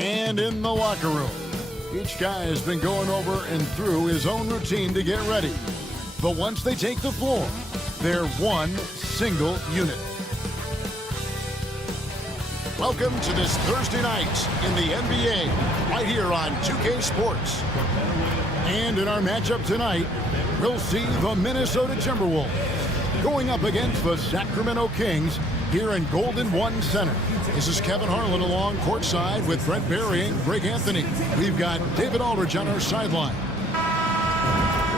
And in the locker room, each guy has been going over and through his own routine to get ready. But once they take the floor, they're one single unit. Welcome to this Thursday night in the NBA, right here on 2K Sports. And in our matchup tonight, we'll see the Minnesota Timberwolves going up against the Sacramento Kings here in Golden One Center. This is Kevin Harlan along courtside with Brent Barry and Greg Anthony. We've got David Aldridge on our sideline.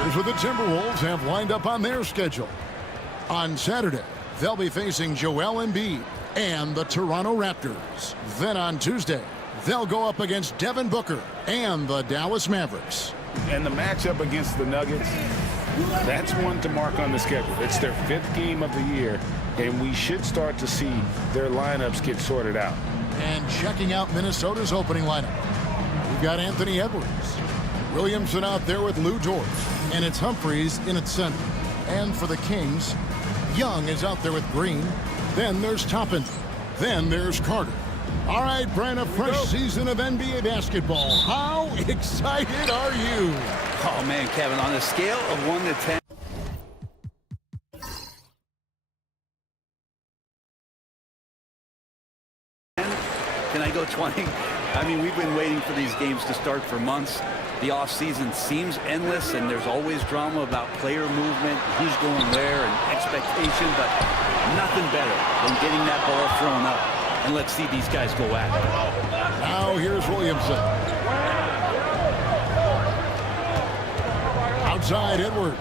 Here's what the Timberwolves have lined up on their schedule. On Saturday, they'll be facing Joel Embiid and the Toronto Raptors. Then on Tuesday, they'll go up against Devin Booker and the Dallas Mavericks. And the matchup against the Nuggets, that's one to mark on the schedule. It's their 5th game of the year, and we should start to see their lineups get sorted out. And checking out Minnesota's opening lineup, we've got Anthony Edwards, Williamson out there with Lou Dort, and it's Humphries in its center. And for the Kings, Young is out there with Green. Then there's Toppin. Then there's Carter. All right, Brent, a fresh season of NBA basketball. How excited are you? Oh, man, Kevin, on a scale of 1 to 10. Can I go 20? I mean, we've been waiting for these games to start for months. The offseason seems endless, and there's always drama about player movement, who's going where, and expectation, but nothing better than getting that ball thrown up. And let's see these guys go at it. Now here's Williamson. Outside Edwards.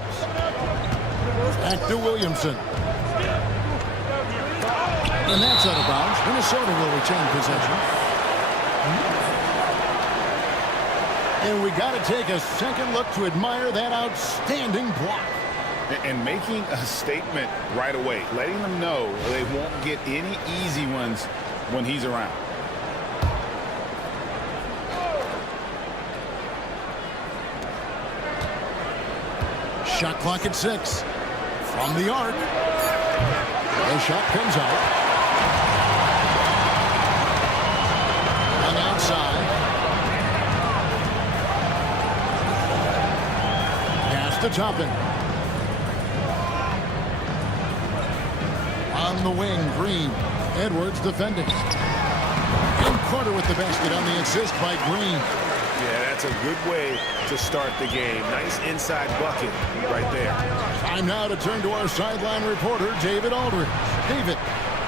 Back to Williamson. And that's out of bounds. Minnesota will retain possession. And we got to take a second look to admire that outstanding block. And making a statement right away, letting them know they won't get any easy ones when he's around. Shot clock at 6. From the arc. The shot comes out. On the outside. Pass to Toppin. On the wing, Green. Edwards defending. And Carter with the basket on the assist by Green. Yeah, that's a good way to start the game. Nice inside bucket right there. Time now to turn to our sideline reporter, David Aldridge. David.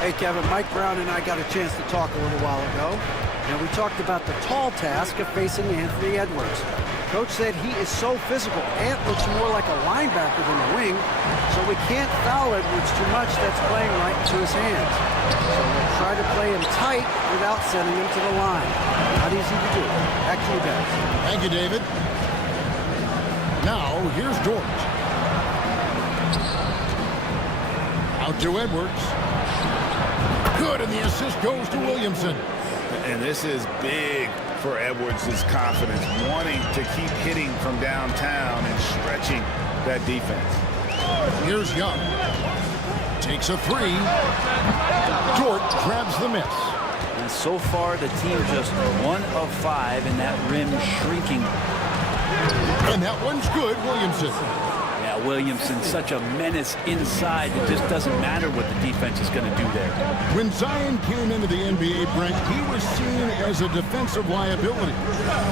Hey, Kevin, Mike Brown and I got a chance to talk a little while ago, and we talked about the tall task of facing Anthony Edwards. Coach said he is so physical. Ant looks more like a linebacker than a wing, so we can't foul Edwards too much. That's playing right into his hands. So we'll try to play him tight without sending him to the line. Not easy to do. Actually does. Thank you, David. Now, here's Dort. Out to Edwards. Good, and the assist goes to Williamson. And this is big for Edwards' confidence, wanting to keep hitting from downtown and stretching that defense. Here's Young. Takes a 3. Dort grabs the miss. And so far, the team just 1 of 5 in that rim shrinking. And that one's good, Williamson. Yeah, Williamson, such a menace inside. It just doesn't matter what the defense is going to do there. When Zion came into the NBA, Brent, he was seen as a defensive liability.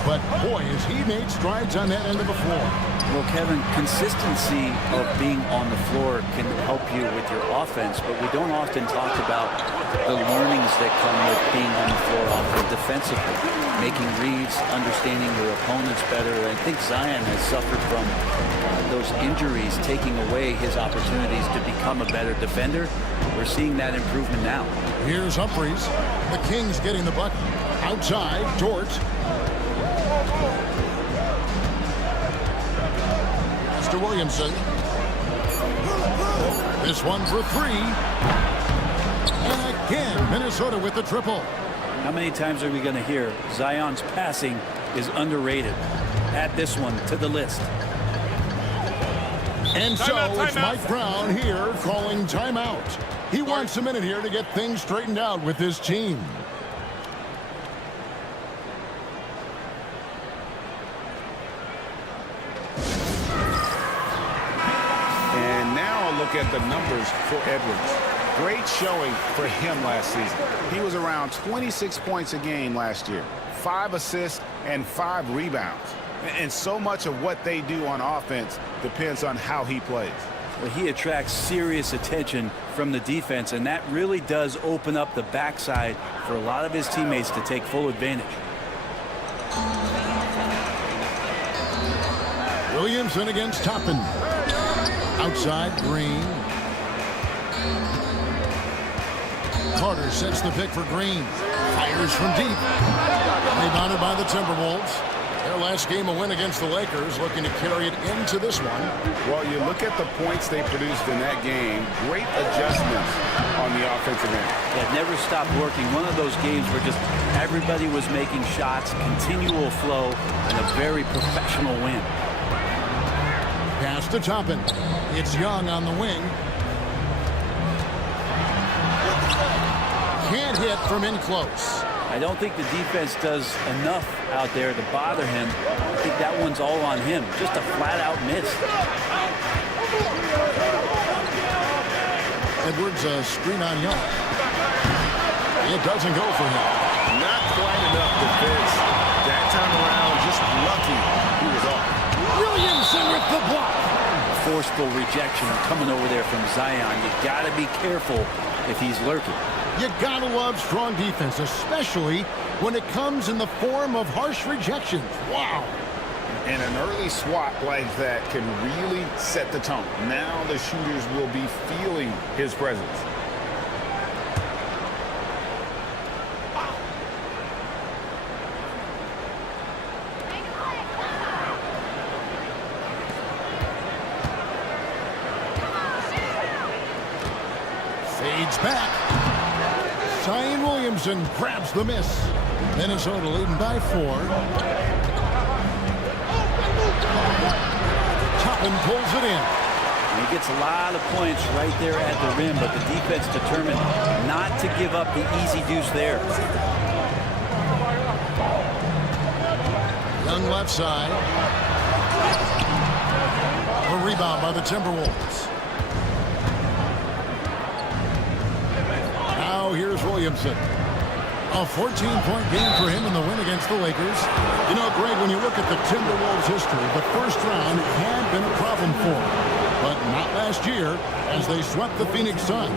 But, boy, has he made strides on that end of the floor. Well, Kevin, consistency of being on the floor can help you with your offense, but we don't often talk about the learnings that come with being on the floor defensively, making reads, understanding your opponents better. I think Zion has suffered from those injuries taking away his opportunities to become a better defender. We're seeing that improvement now. Here's Humphries. The Kings getting the bucket. Outside, Dort. To Williamson. This one for 3. And again, Minnesota with the triple. How many times are we going to hear Zion's passing is underrated? Add this one to the list. And so it's Mike Brown here calling timeout. He wants a minute here to get things straightened out with his team. look at the numbers for Edwards. Great showing for him last season. He was around 26 points a game last year, 5 assists and 5 rebounds. And so much of what they do on offense depends on how he plays. Well, he attracts serious attention from the defense, and that really does open up the backside for a lot of his teammates to take full advantage. Williamson against Toppin. Outside, Green. Carter sets the pick for Green. Fires from deep. Rebounded by the Timberwolves. Their last game a win against the Lakers, looking to carry it into this one. Well, you look at the points they produced in that game. Great adjustments on the offensive end. That never stopped working. One of those games where just everybody was making shots, continual flow, and a very professional win. Pass to Toppin. It's Young on the wing. Can't hit from in close. I don't think the defense does enough out there to bother him. I think that one's all on him. Just a flat-out miss. Edwards, a screen on Young. It doesn't go for him. Not quite enough defense. That time around, just lucky he was off. Williamson with the block. Forceful rejection coming over there from Zion. You got to be careful if he's lurking. You gotta love strong defense, especially when it comes in the form of harsh rejections. Wow. And an early swat like that can really set the tone. Now the shooters will be feeling his presence. Fades back. Zion Williamson grabs the miss. Minnesota leading by 4. Toppin pulls it in. And he gets a lot of points right there at the rim, but the defense determined not to give up the easy deuce there. Young left side. A rebound by the Timberwolves. Now here's Williamson. A 14-point game for him in the win against the Lakers. You know, Greg, when you look at the Timberwolves' history, the first round had been a problem for them. But not last year, as they swept the Phoenix Suns.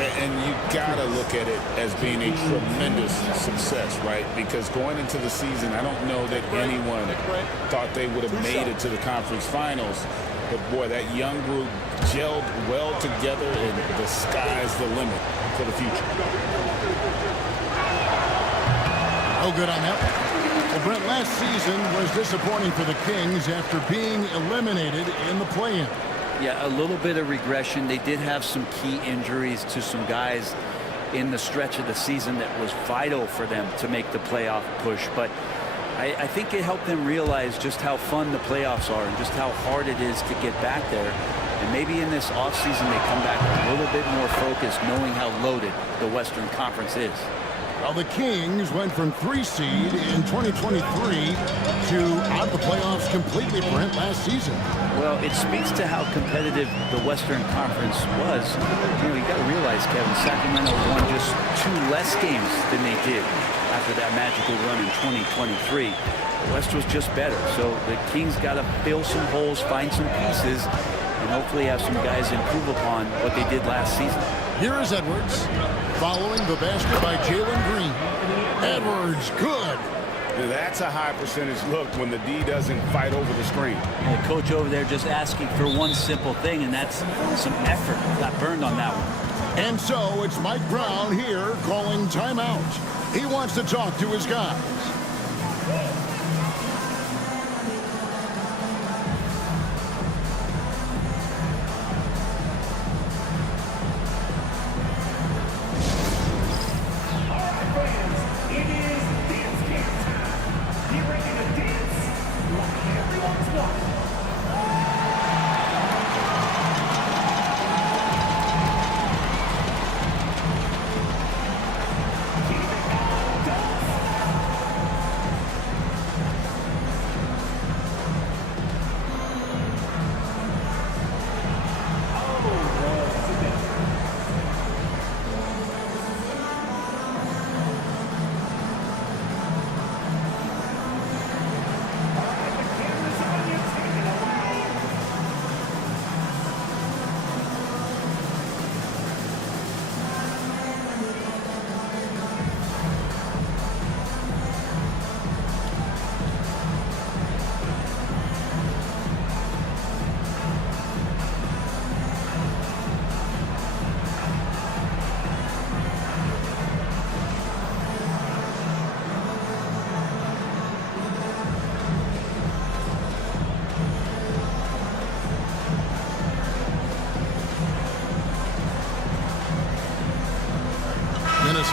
And you got to look at it as being a tremendous success, right? Because going into the season, I don't know that anyone thought they would have made it to the conference finals. But, boy, that young group gelled well together, and the sky's the limit for the future. No good on that one. Well, Brent, last season was disappointing for the Kings after being eliminated in the play-in. Yeah, a little bit of regression. They did have some key injuries to some guys in the stretch of the season that was vital for them to make the playoff push. But I think it helped them realize just how fun the playoffs are and just how hard it is to get back there. And maybe in this offseason they come back a little bit more focused, knowing how loaded the Western Conference is. Well, the Kings went from 3 seed in 2023 to out of the playoffs completely, Brent, last season. Well, it speaks to how competitive the Western Conference was. You know, you got to realize, Kevin, Sacramento won just 2 less games than they did after that magical run in 2023. The West was just better. So the Kings got to fill some holes, find some pieces, and hopefully have some guys improve upon what they did last season. Here is Edwards, following the basket by Jalen Green. Edwards, good. That's a high percentage look when the D doesn't fight over the screen. And the coach over there just asking for one simple thing, and that's some effort. Got burned on that one. And so it's Mike Brown here calling timeout. He wants to talk to his guys.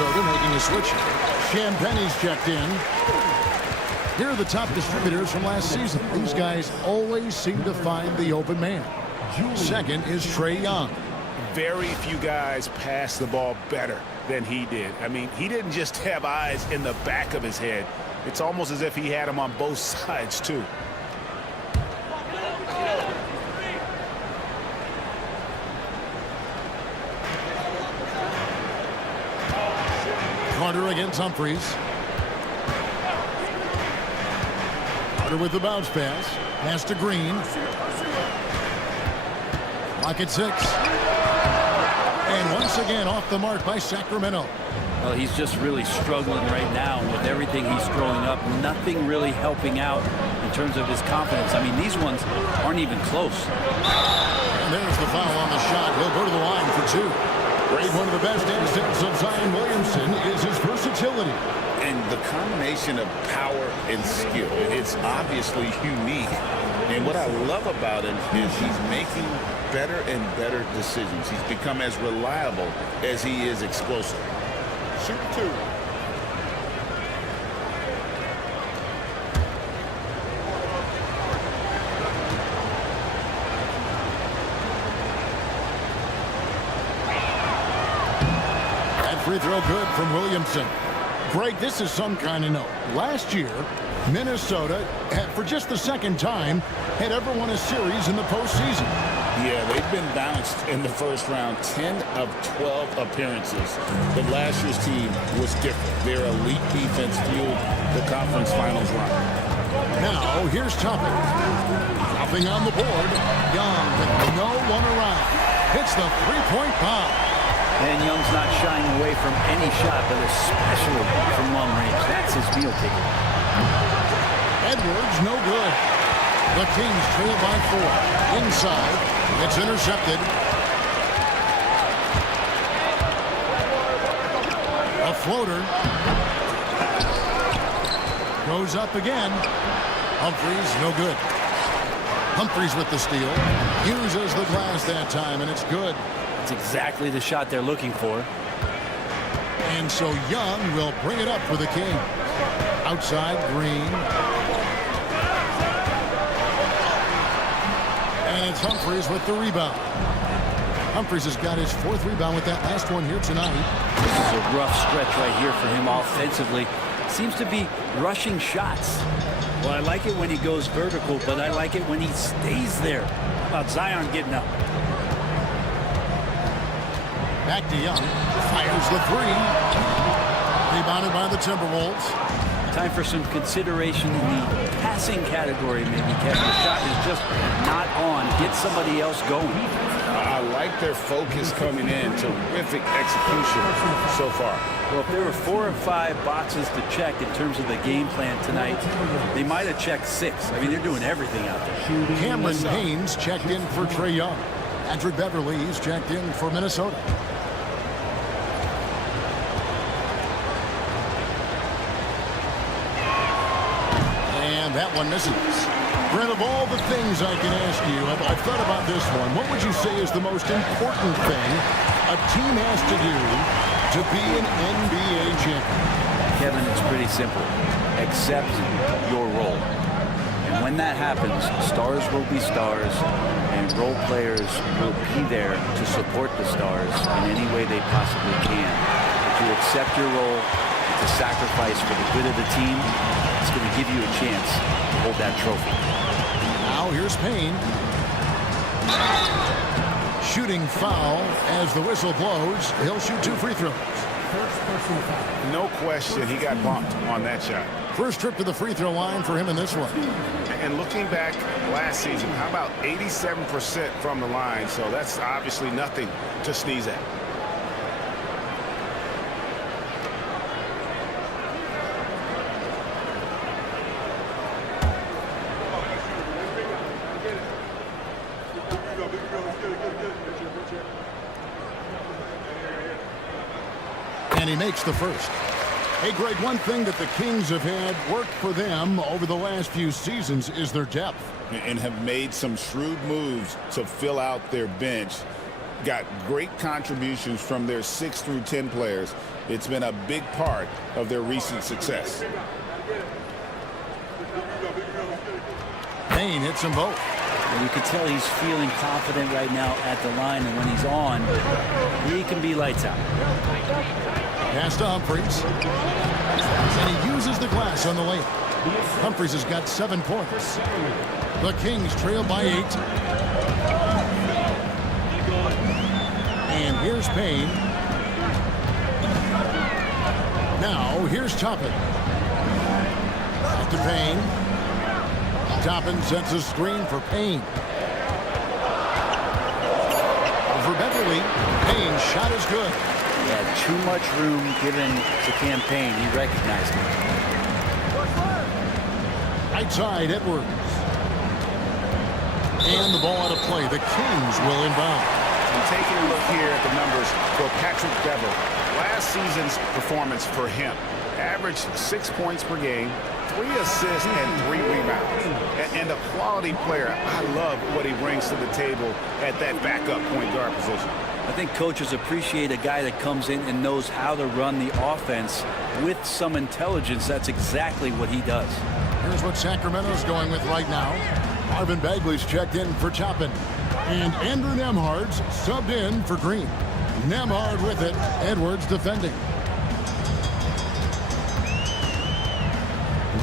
Minnesota making a switch. Champagne's checked in. Here are the top distributors from last season. These guys always seem to find the open man. Second is Trae Young. Very few guys pass the ball better than he did. I mean, he didn't just have eyes in the back of his head. It's almost as if he had them on both sides, too. Carter against Humphries. Carter with the bounce pass. Pass to Green. Clock at 6. And once again off the mark by Sacramento. Well, he's just really struggling right now with everything he's throwing up. Nothing really helping out in terms of his confidence. I mean, these ones aren't even close. And there's the foul on the shot. He'll go to the line for 2. Great, one of the best assets of Zion Williamson is his versatility. And the combination of power and skill, it's obviously unique. And what I love about him is he's making better and better decisions. He's become as reliable as he is explosive. Shoot 2. Free throw good from Williamson. Greg, this is some kind of note. Last year, Minnesota, for just the second time, had ever won a series in the postseason. Yeah, they've been bounced in the first round, 10 of 12 appearances. But last year's team was different. Their elite defense fueled the conference finals run. Now, here's Topping. Topping on the board. Young with no one around. Hits the three-point bomb. And Young's not shying away from any shot, but especially from long range. That's his meal ticket. Edwards, no good. The Kings trail by 4. Inside, it's intercepted. A floater. Goes up again. Humphries, no good. Humphries with the steal. Uses the glass that time, and it's good. It's exactly the shot they're looking for. And so Young will bring it up for the King. Outside, Green. And it's Humphries with the rebound. Humphries has got his 4th rebound with that last one here tonight. This is a rough stretch right here for him offensively. Seems to be rushing shots. Well, I like it when he goes vertical, but I like it when he stays there. How about Zion getting up? Back to Young. Fires the 3. Rebounded by the Timberwolves. Time for some consideration in the passing category, maybe, Kevin. The shot is just not on. Get somebody else going. I like their focus coming in. Terrific execution so far. Well, if there were 4 or 5 boxes to check in terms of the game plan tonight, they might have checked 6. I mean, they're doing everything out there. Cameron Haynes checked in for Trae Young. Patrick Beverley's checked in for Minnesota. And that one misses. Brent, of all the things I can ask you, I've thought about this one. What would you say is the most important thing a team has to do to be an NBA champion? Kevin, it's pretty simple. Accept your role. And when that happens, stars will be stars, and role players will be there to support the stars in any way they possibly can. If you accept your role, it's a sacrifice for the good of the team. It's going to give you a chance to hold that trophy. Now here's Payne. Shooting foul as the whistle blows. He'll shoot 2 free throws. No question, he got bumped on that shot. First trip to the free throw line for him in this one. And looking back last season, how about 87% from the line? So that's obviously nothing to sneeze at. And he makes the first. Hey, Greg, one thing that the Kings have had work for them over the last few seasons is their depth. And have made some shrewd moves to fill out their bench. got great contributions from their 6 through 10 players. It's been a big part of their recent success. Payne hits them both. And you can tell he's feeling confident right now at the line, and when he's on, he can be lights out. Pass to Humphries. And he uses the glass on the layup. Humphries has got 7 points. The Kings trail by 8. And here's Payne. Now, here's Toppin. Back to Payne. Toppin sets a screen for Payne. Over Beverly. Payne's shot is good. He had too much room given to Campaign. He recognized it. Right side, Edwards. And the ball out of play. The Kings will inbound. And taking a look here at the numbers for Patrick Beverly. Last season's performance for him. Averaged 6 points per game, 3 assists, and 3 rebounds. And a quality player. I love what he brings to the table at that backup point guard position. I think coaches appreciate a guy that comes in and knows how to run the offense with some intelligence. That's exactly what he does. Here's what Sacramento's going with right now. Marvin Bagley's checked in for Toppin. And Andrew Nembhard's subbed in for Green. Nembhard with it. Edwards defending.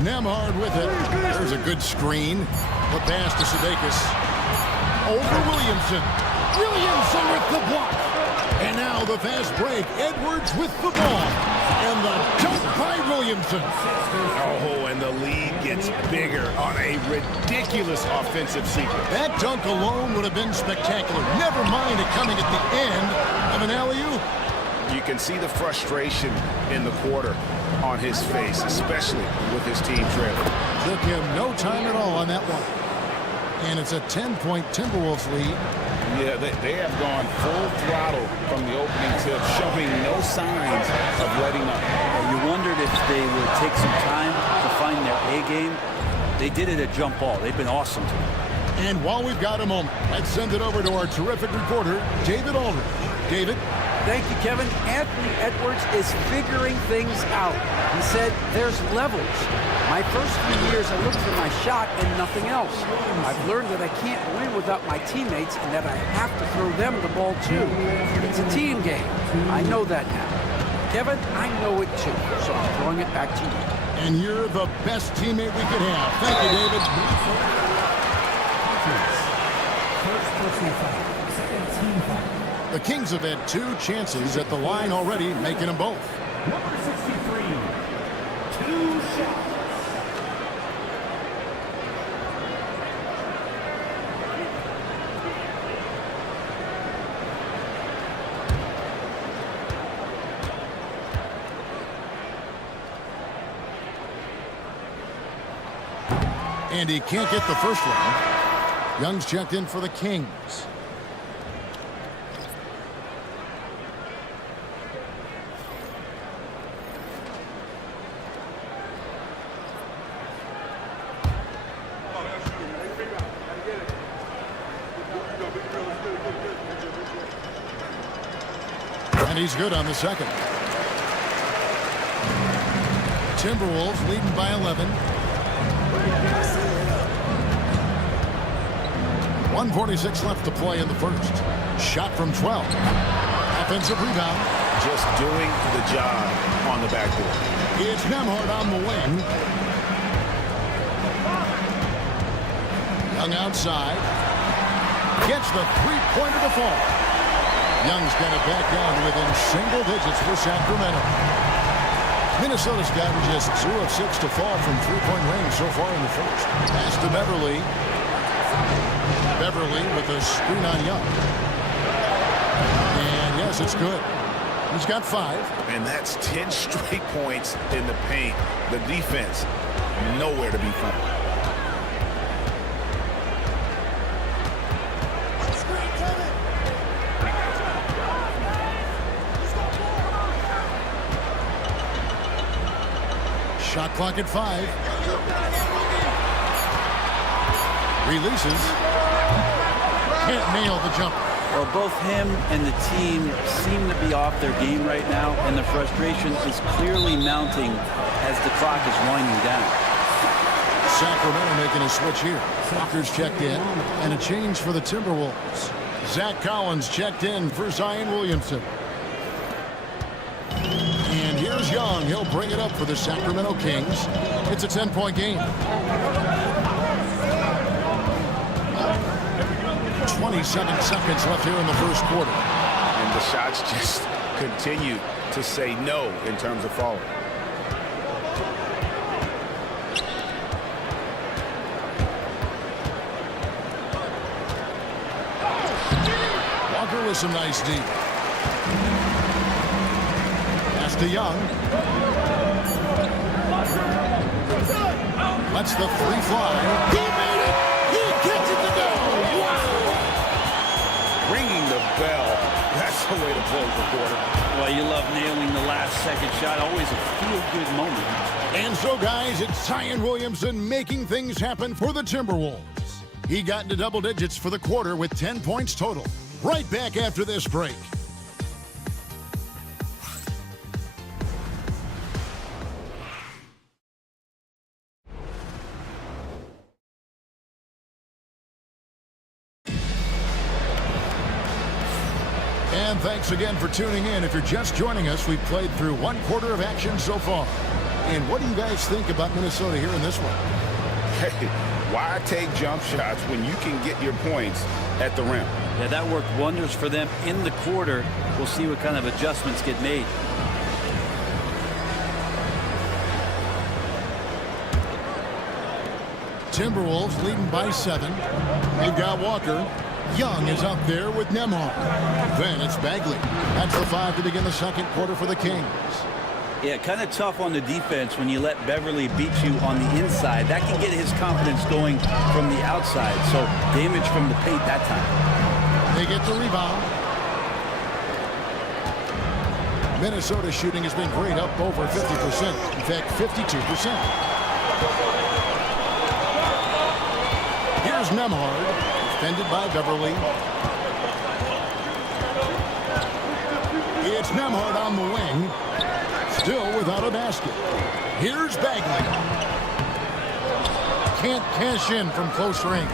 Nembhard with it. There's a good screen. The pass to Sudeikis. Over Williamson. Williamson with the block. And now the fast break. Edwards with the ball. And the dunk by Williamson. Oh, and the lead gets bigger on a ridiculous offensive sequence. That dunk alone would have been spectacular. Never mind it coming at the end of an alley-oop. You can see the frustration in the quarter on his face, especially with his team trailing. Took him no time at all on that one. And it's a 10-point Timberwolves lead. Yeah, they have gone full throttle from the opening tip, showing no signs of letting up. You wondered if they would take some time to find their A game. They did it at jump ball. They've been awesome to them. And while we've got a moment, let's send it over to our terrific reporter, David Aldridge. David? Thank you, Kevin. Anthony Edwards is figuring things out. He said there's levels. My first few years, I looked for my shot and nothing else. I've learned that I can't win without my teammates and that I have to throw them the ball too. It's a team game. I know that now. Kevin, I know it too, so I'm throwing it back to you. And you're the best teammate we could have. Thank you, David. First personal foul. Second team foul. The Kings have had 2 chances at the line already, making them both. Number 63, 2 shots. And he can't get the first one. Young's checked in for the Kings. And he's good on the second. Timberwolves leading by 11. 1:46 left to play in the first. Shot from 12. Offensive rebound. Just doing the job on the backboard. It's Nembhard on the wing. Young outside. Gets the three-pointer to fall. Young's got it back down to within single digits for Sacramento. Minnesota's gotten just 0 of 6 to fall from three-point range so far in the first. Pass to Beverly. Beverly with a screen on Young. And yes, it's good. He's got 5. And that's 10 straight points in the paint. The defense, nowhere to be found. Shot clock at 5. Releases. Can't nail the jumper. Well, both him and the team seem to be off their game right now, and the frustration is clearly mounting as the clock is winding down. Sacramento making a switch here. Walker's checked in, and a change for the Timberwolves. Zach Collins checked in for Zion Williamson. And here's Young. He'll bring it up for the Sacramento Kings. It's a 10-point game. 27 seconds left here in the first quarter. And the shots just continue to say no in terms of falling. Walker with some nice deep. Pass to Young. Lets the three fly. He made it! He gets it to go! Wow! Ringing the bell. That's the way to close the quarter. Well, you love nailing the last-second shot. Always a feel-good moment. And so, guys, it's Zion Williamson making things happen for the Timberwolves. He got into double digits for the quarter with 10 points total. Right back after this break. And thanks again for tuning in. If you're just joining us, we've played through one quarter of action so far. And what do you guys think about Minnesota here in this one? Hey, why take jump shots when you can get your points at the rim? Yeah, that worked wonders for them in the quarter. We'll see what kind of adjustments get made. Timberwolves leading by 7. They've got Walker. Young is up there with Nembhard. Then it's Bagley. That's the 5 to begin the second quarter for the Kings. Yeah, kind of tough on the defense when you let Beverly beat you on the inside. That can get his confidence going from the outside. So damage from the paint that time. They get the rebound. Minnesota shooting has been great, up over 50%. In fact, 52%. Here's Nembhard. Defended by Beverly. It's Nembhard on the wing. Still without a basket. Here's Bagley. Can't cash in from close range.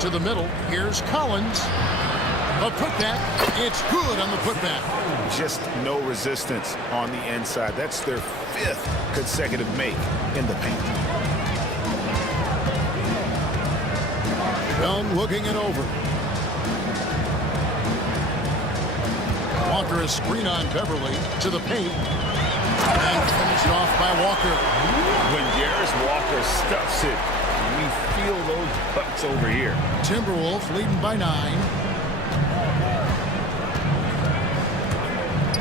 To the middle. Here's Collins. A putback. It's good on the putback. Just no resistance on the inside. That's their 5th consecutive make in the paint. Young looking it over. Walker a screen on Beverly to the paint. And finished off by Walker. When Jarris Walker stuffs it, we feel those bucks over here. Timberwolves leading by 9.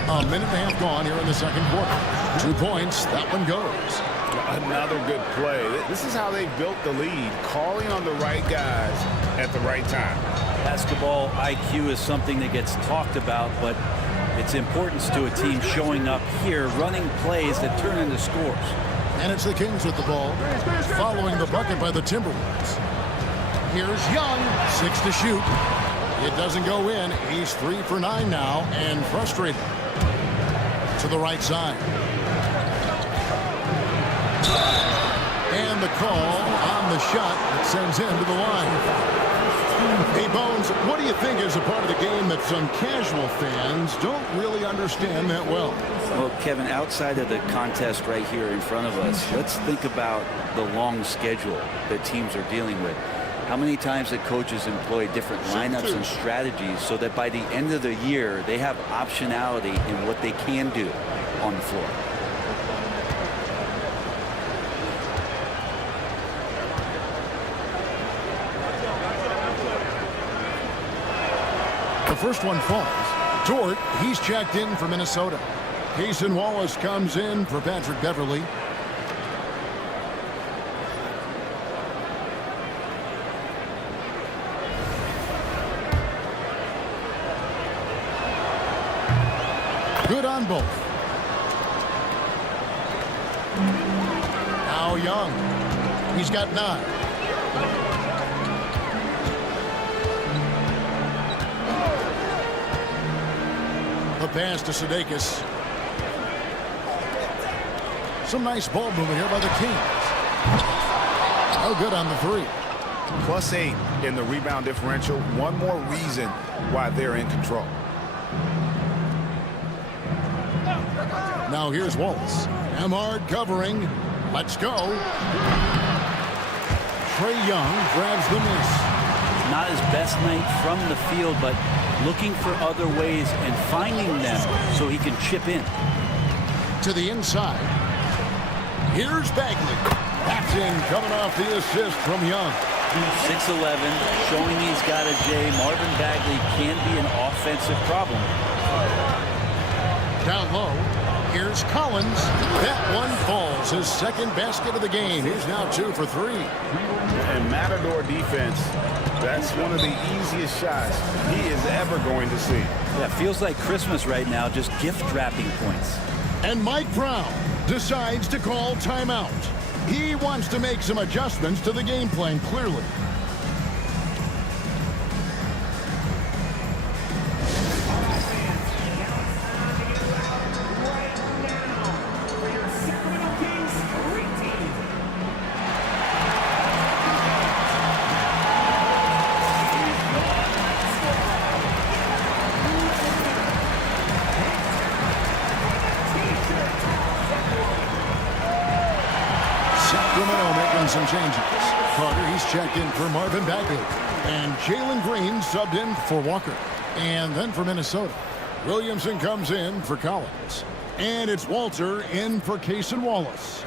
A minute and a half gone here in the second quarter. 2 points. That one goes. Another good play. This is how they built the lead, calling on the right guys at the right time. Basketball IQ is something that gets talked about, but its importance to a team showing up here, running plays that turn into scores. And it's the Kings with the ball, following the bucket by the Timberwolves. Here's Young, 6 to shoot. It doesn't go in. He's 3 for 9 now, and frustrated. To the right side. And the call on the shot that sends him to the line. Hey, Bones, what do you think is a part of the game that some casual fans don't really understand that well? Well, Kevin, outside of the contest right here in front of us, let's think about the long schedule that teams are dealing with. How many times that coaches employ different lineups and strategies so that by the end of the year, they have optionality in what they can do on the floor. The first one falls. Dort, he's checked in for Minnesota. Cason Wallace comes in for Patrick Beverly. Good on both. Now Young. He's got 9. pass to Sudeikis. Some nice ball movement here by the Kings. Oh, good on the three. +8 in the rebound differential. One more reason why they're in control. Now here's Wallace. Emhard covering. Let's go. Trae Young grabs the miss. Not his best night from the field, but looking for other ways and finding them so he can chip in. To the inside. Here's Bagley. That's in, coming off the assist from Young. 6'11", showing he's got a J. Marvin Bagley can be an offensive problem. Down low. Here's Collins. That one falls. His second basket of the game. He's now 2 for 3. And Matador defense, that's one of the easiest shots he is ever going to see. Yeah, feels like Christmas right now, just gift wrapping points. And Mike Brown decides to call timeout. He wants to make some adjustments to the game plan, clearly. Some changes. Carter, he's checked in for Marvin Bagley. And Jalen Green subbed in for Walker. And then for Minnesota, Williamson comes in for Collins. And it's Walter in for Cason Wallace.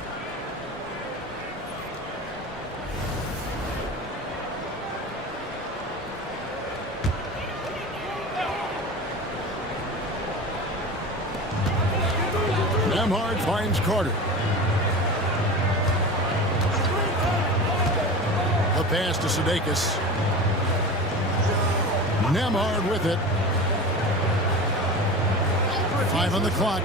Emhard finds Carter. The pass to Sudeikis. Nembhard with it. 5 on the clock.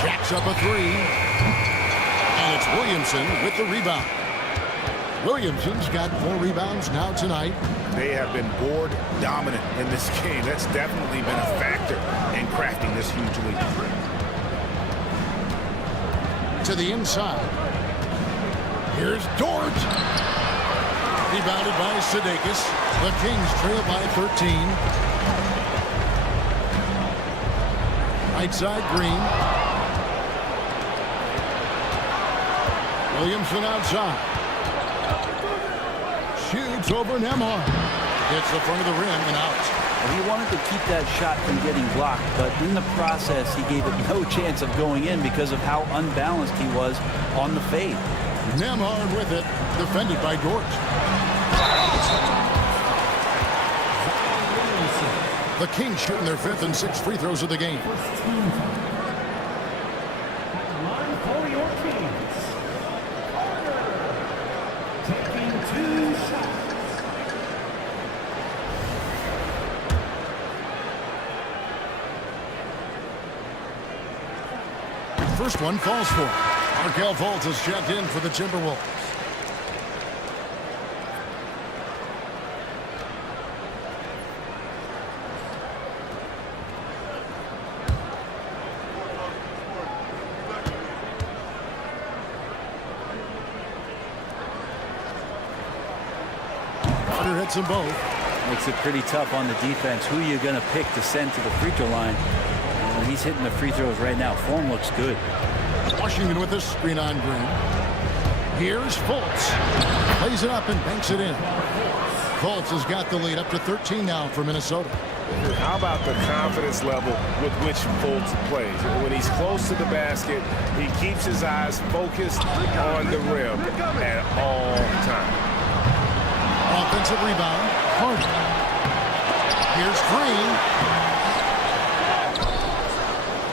Jacks up a 3. And it's Williamson with the rebound. Williamson's got 4 rebounds now tonight. They have been board dominant in this game. That's definitely been a factor in crafting this huge lead. To the inside. Here's Dort. Rebounded by Sudeikis. The Kings trail by 13. Right side, Green. Williamson outside. Shoots over Nembhard. Hits the front of the rim and out. He wanted to keep that shot from getting blocked, but in the process, he gave it no chance of going in because of how unbalanced he was on the fade. Nembhard with it, defended by Dort. The Kings shooting their 5th and 6th free throws of the game. Line for your Kings. Taking 2 shots. First one falls for him. Markelle Fultz is checked in for the Timberwolves. Carter hits them both. Makes it pretty tough on the defense. Who are you going to pick to send to the free throw line? And he's hitting the free throws right now. Form looks good. Washington with a screen on Green. Here's Fultz. Plays it up and banks it in. Fultz has got the lead up to 13 now for Minnesota. How about the confidence level with which Fultz plays? When he's close to the basket, he keeps his eyes focused on the rim at all times. Offensive rebound. Carter. Here's Green.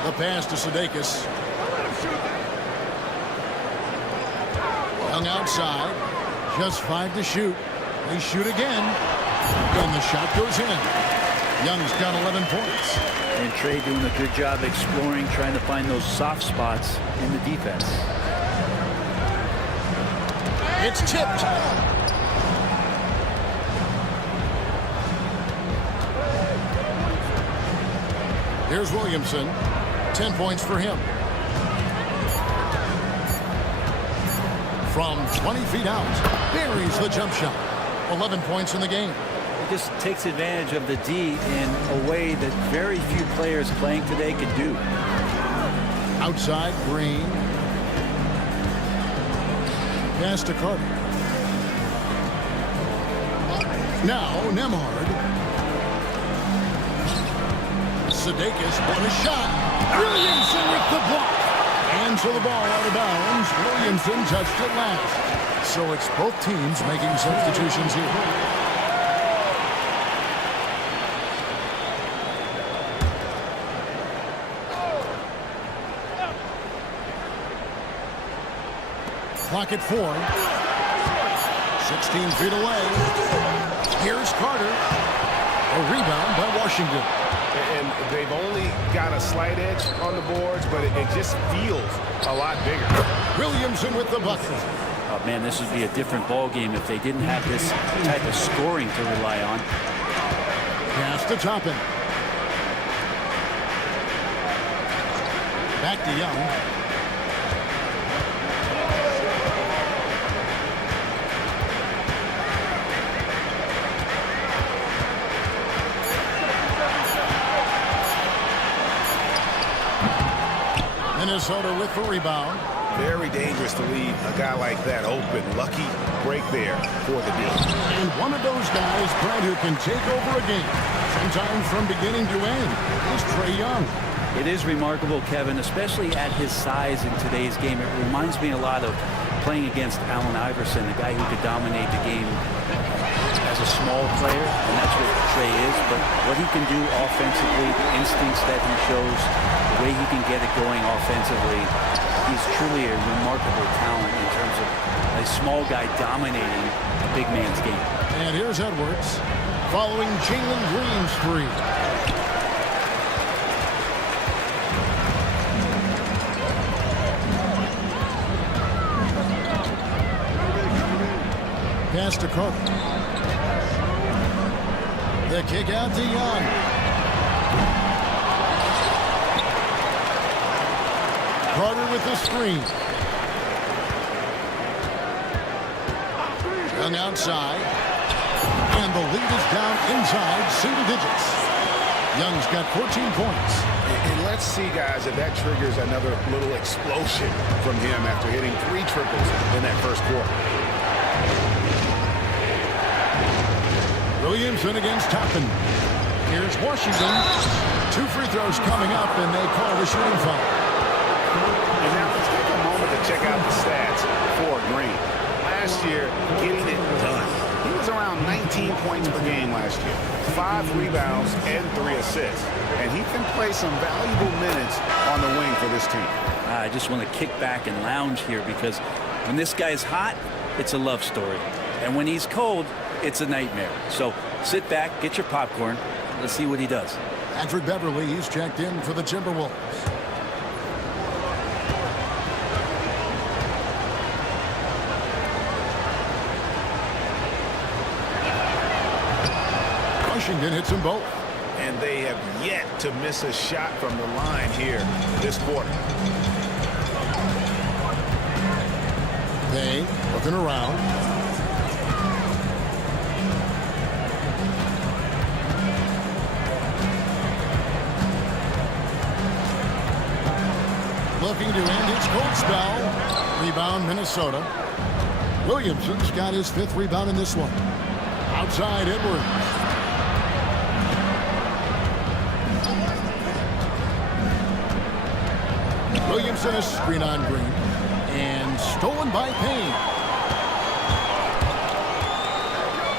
The pass to Sudeikis. Young outside. Just 5 to shoot. They shoot again. And the shot goes in. Young's got 11 points. And Trae doing a good job exploring, trying to find those soft spots in the defense. It's tipped. Here's Williamson. 10 points for him. From 20 feet out, buries the jump shot. 11 points in the game. He just takes advantage of the D in a way that very few players playing today could do. Outside, Green. Pass to Carter. Now, Nemhard. Sudeikis, what a shot. Williamson with the block. And so the ball out of bounds. Williamson touched it last. So it's both teams making substitutions here. Clock at 4. 16 feet away. Here's Carter. A rebound by Washington. And they've only got a slight edge on the boards, but it just feels a lot bigger. Williamson with the bucket. Oh, man, this would be a different ball game if they didn't have this type of scoring to rely on. Pass to Toppin. Back to Young. Minnesota with the rebound. Very dangerous to leave a guy like that open. Lucky break there for the deal. And one of those guys, Brad, who can take over a game, sometimes from beginning to end, is Trae Young. It is remarkable, Kevin, especially at his size in today's game. It reminds me a lot of playing against Allen Iverson, a guy who could dominate the game as a small player, and that's what Trae is. But what he can do offensively, the instincts that he shows, the way he can get it going offensively, he's truly a remarkable talent in terms of a small guy dominating a big man's game. And here's Edwards following Jalen Green's three. Pass to Carter. The kick out to Young. Carter with the screen. Young outside. And the lead is down inside single digits. Young's got 14 points. And let's see, guys, if that triggers another little explosion from him after hitting 3 triples in that first quarter. Williamson against Toppin. Here's Washington. 2 free throws coming up, and they call the shooting foul. And now let's take a moment to check out the stats for Green. Last year, getting it done. He was around 19 points per game last year. 5 rebounds and 3 assists. And he can play some valuable minutes on the wing for this team. I just want to kick back and lounge here because when this guy's hot, it's a love story. And when he's cold, it's a nightmare. So sit back, get your popcorn. Let's see what he does. Patrick Beverly, he's checked in for the Timberwolves. Washington hits them both. And they have yet to miss a shot from the line here this quarter. They looking around. Looking to end its cold spell. Rebound, Minnesota. Williamson's got his 5th rebound in this one. Outside, Edwards. Williamson a screen on Green. And stolen by Payne.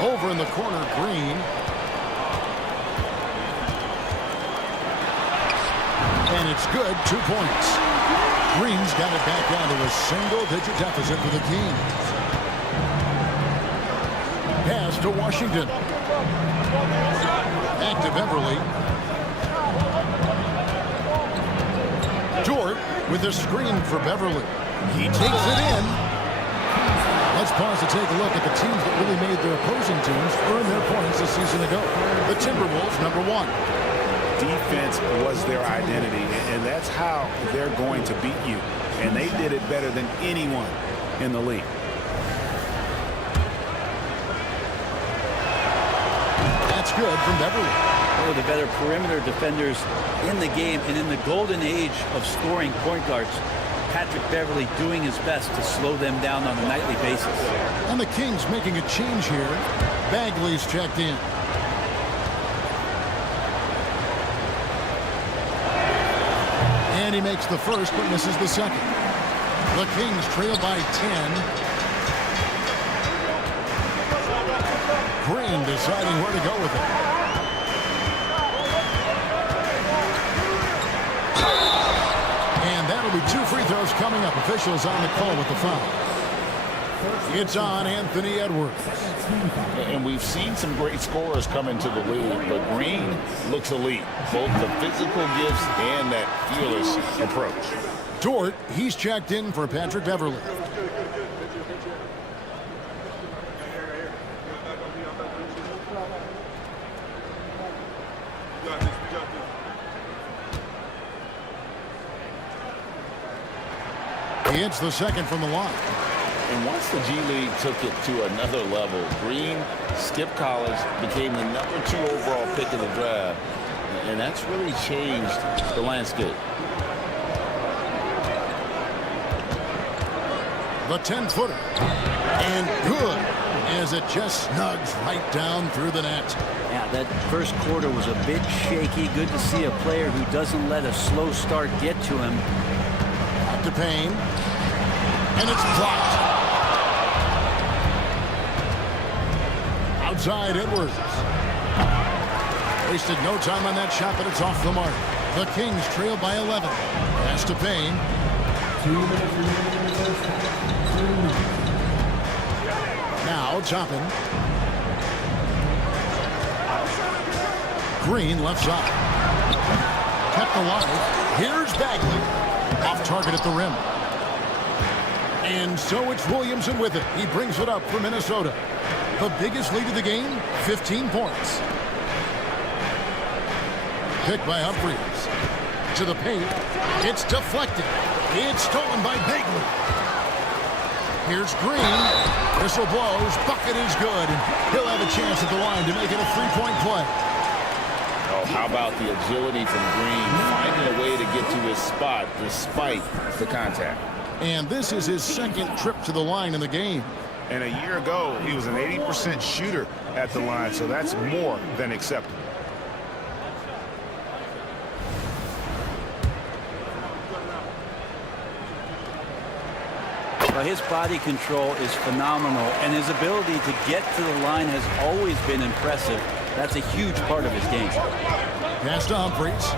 Over in the corner, Green. And it's good, 2 points. Green's got it back down to a single-digit deficit for the team. Pass to Washington. Back to Beverly. Dort with a screen for Beverly. He takes it in. Let's pause to take a look at the teams that really made their opposing teams earn their points a season ago. The Timberwolves, number 1. defense was their identity, and that's how they're going to beat you. And they did it better than anyone in the league. That's good from Beverly. One of the better perimeter defenders in the game, and in the golden age of scoring point guards, Patrick Beverly doing his best to slow them down on a nightly basis. And the Kings making a change here. Bagley's checked in. And he makes the first but misses the second. The Kings trail by 10. Green deciding where to go with it. And that'll be 2 free throws coming up. Officials on the call with the foul. It's on Anthony Edwards. And we've seen some great scorers come into the league, but Green looks elite. Both the physical gifts and that fearless approach. Dort, he's checked in for Patrick Beverly. He hits the second from the line. And once the G League took it to another level, Green skipped college, became the #2 overall pick of the draft, and that's really changed the landscape. The 10-footer. And good, as it just snugs right down through the net. Yeah, that first quarter was a bit shaky. Good to see a player who doesn't let a slow start get to him. Back to Payne. And it's blocked. Outside Edwards. Wasted no time on that shot, but it's off the mark. The Kings trail by 11. Pass to Payne. 2 minutes remaining in the first half. 2 minutes. Now Toppin. Green left side. Kept alive. Here's Bagley. Off target at the rim. And so it's Williamson with it. He brings it up for Minnesota. The biggest lead of the game, 15 points. Picked by Humphries. To the paint. It's deflected. It's stolen by Bagley. Here's Green. Whistle blows. Bucket is good. And he'll have a chance at the line to make it a 3-point play. Oh, how about the agility from Green, finding a way to get to his spot despite the contact. And this is his second trip to the line in the game. And a year ago, he was an 80% shooter at the line, so that's more than acceptable. Well, his body control is phenomenal, and his ability to get to the line has always been impressive. That's a huge part of his game. Pass to Humphries.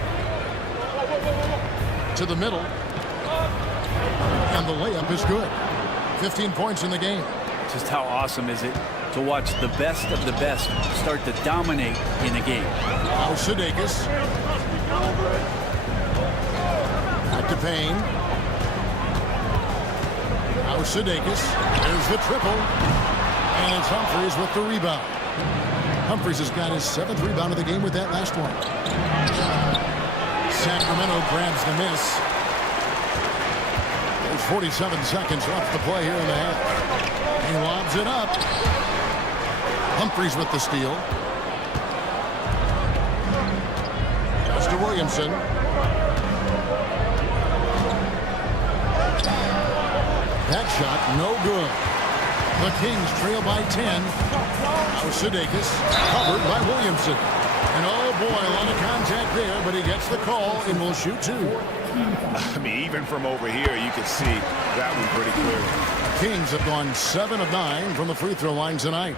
To the middle. And the layup is good. 15 points in the game. Just how awesome is it to watch the best of the best start to dominate in a game. Now Sudeikis. Back to Payne. Now Sudeikis. There's the triple. And it's Humphries with the rebound. Humphries has got his 7th rebound of the game with that last one. Sacramento grabs the miss. There's 47 seconds left to play here in the half. He lobs it up. Humphries with the steal. Pass to Williamson. That shot no good. The Kings trail by 10. Now Sudeikis covered by Williamson. And oh boy, a lot of contact there, but he gets the call and will shoot 2. I mean, even from over here, you can see that one pretty clearly. Kings have gone 7 of 9 from the free throw line tonight.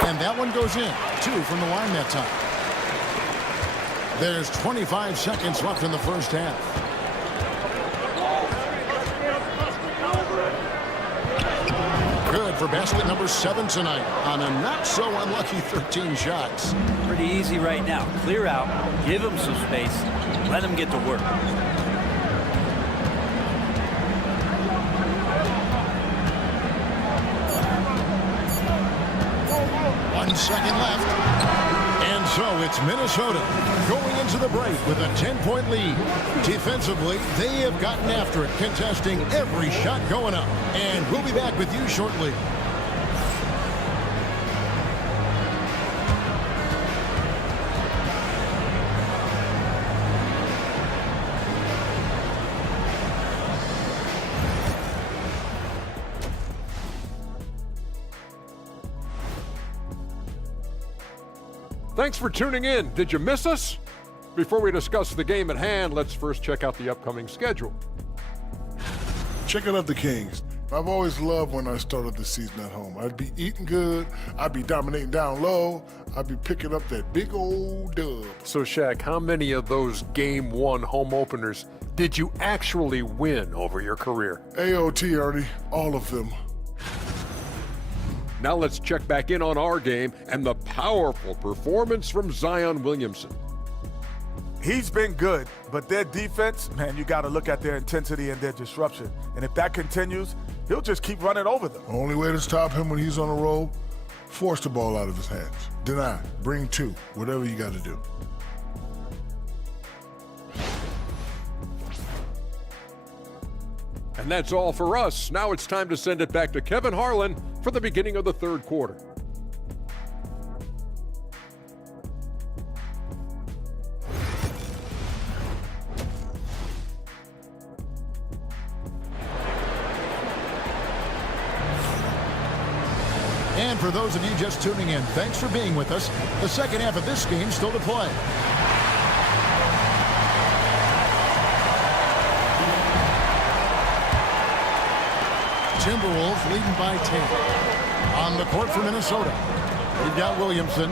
And that one goes in. 2 from the line that time. There's 25 seconds left in the first half. Good for basket number 7 tonight on a not so unlucky 13 shots. Pretty easy right now. Clear out, give him some space, let him get to work. 1 second left. And So it's Minnesota going into the break with a 10-point lead. Defensively, they have gotten after it, contesting every shot going up. And we'll be back with you shortly. Thanks for tuning in. Did you miss us? Before we discuss the game at hand, let's first check out the upcoming schedule. Checking out the Kings. I've always loved when I started the season at home. I'd be eating good, I'd be dominating down low, I'd be picking up that big old dub. So, Shaq, how many of those Game 1 home openers did you actually win over your career? AOT, Ernie, all of them. Now let's check back in on our game and the powerful performance from Zion Williamson. He's been good, but their defense, man, you got to look at their intensity and their disruption. And if that continues, he'll just keep running over them. The only way to stop him when he's on a roll, force the ball out of his hands. Deny, bring two, whatever you got to do. And that's all for us. Now it's time to send it back to Kevin Harlan for the beginning of the third quarter. And for those of you just tuning in, thanks for being with us. The second half of this game still to play. Timberwolves leading by 10. On the court for Minnesota, we've got Williamson.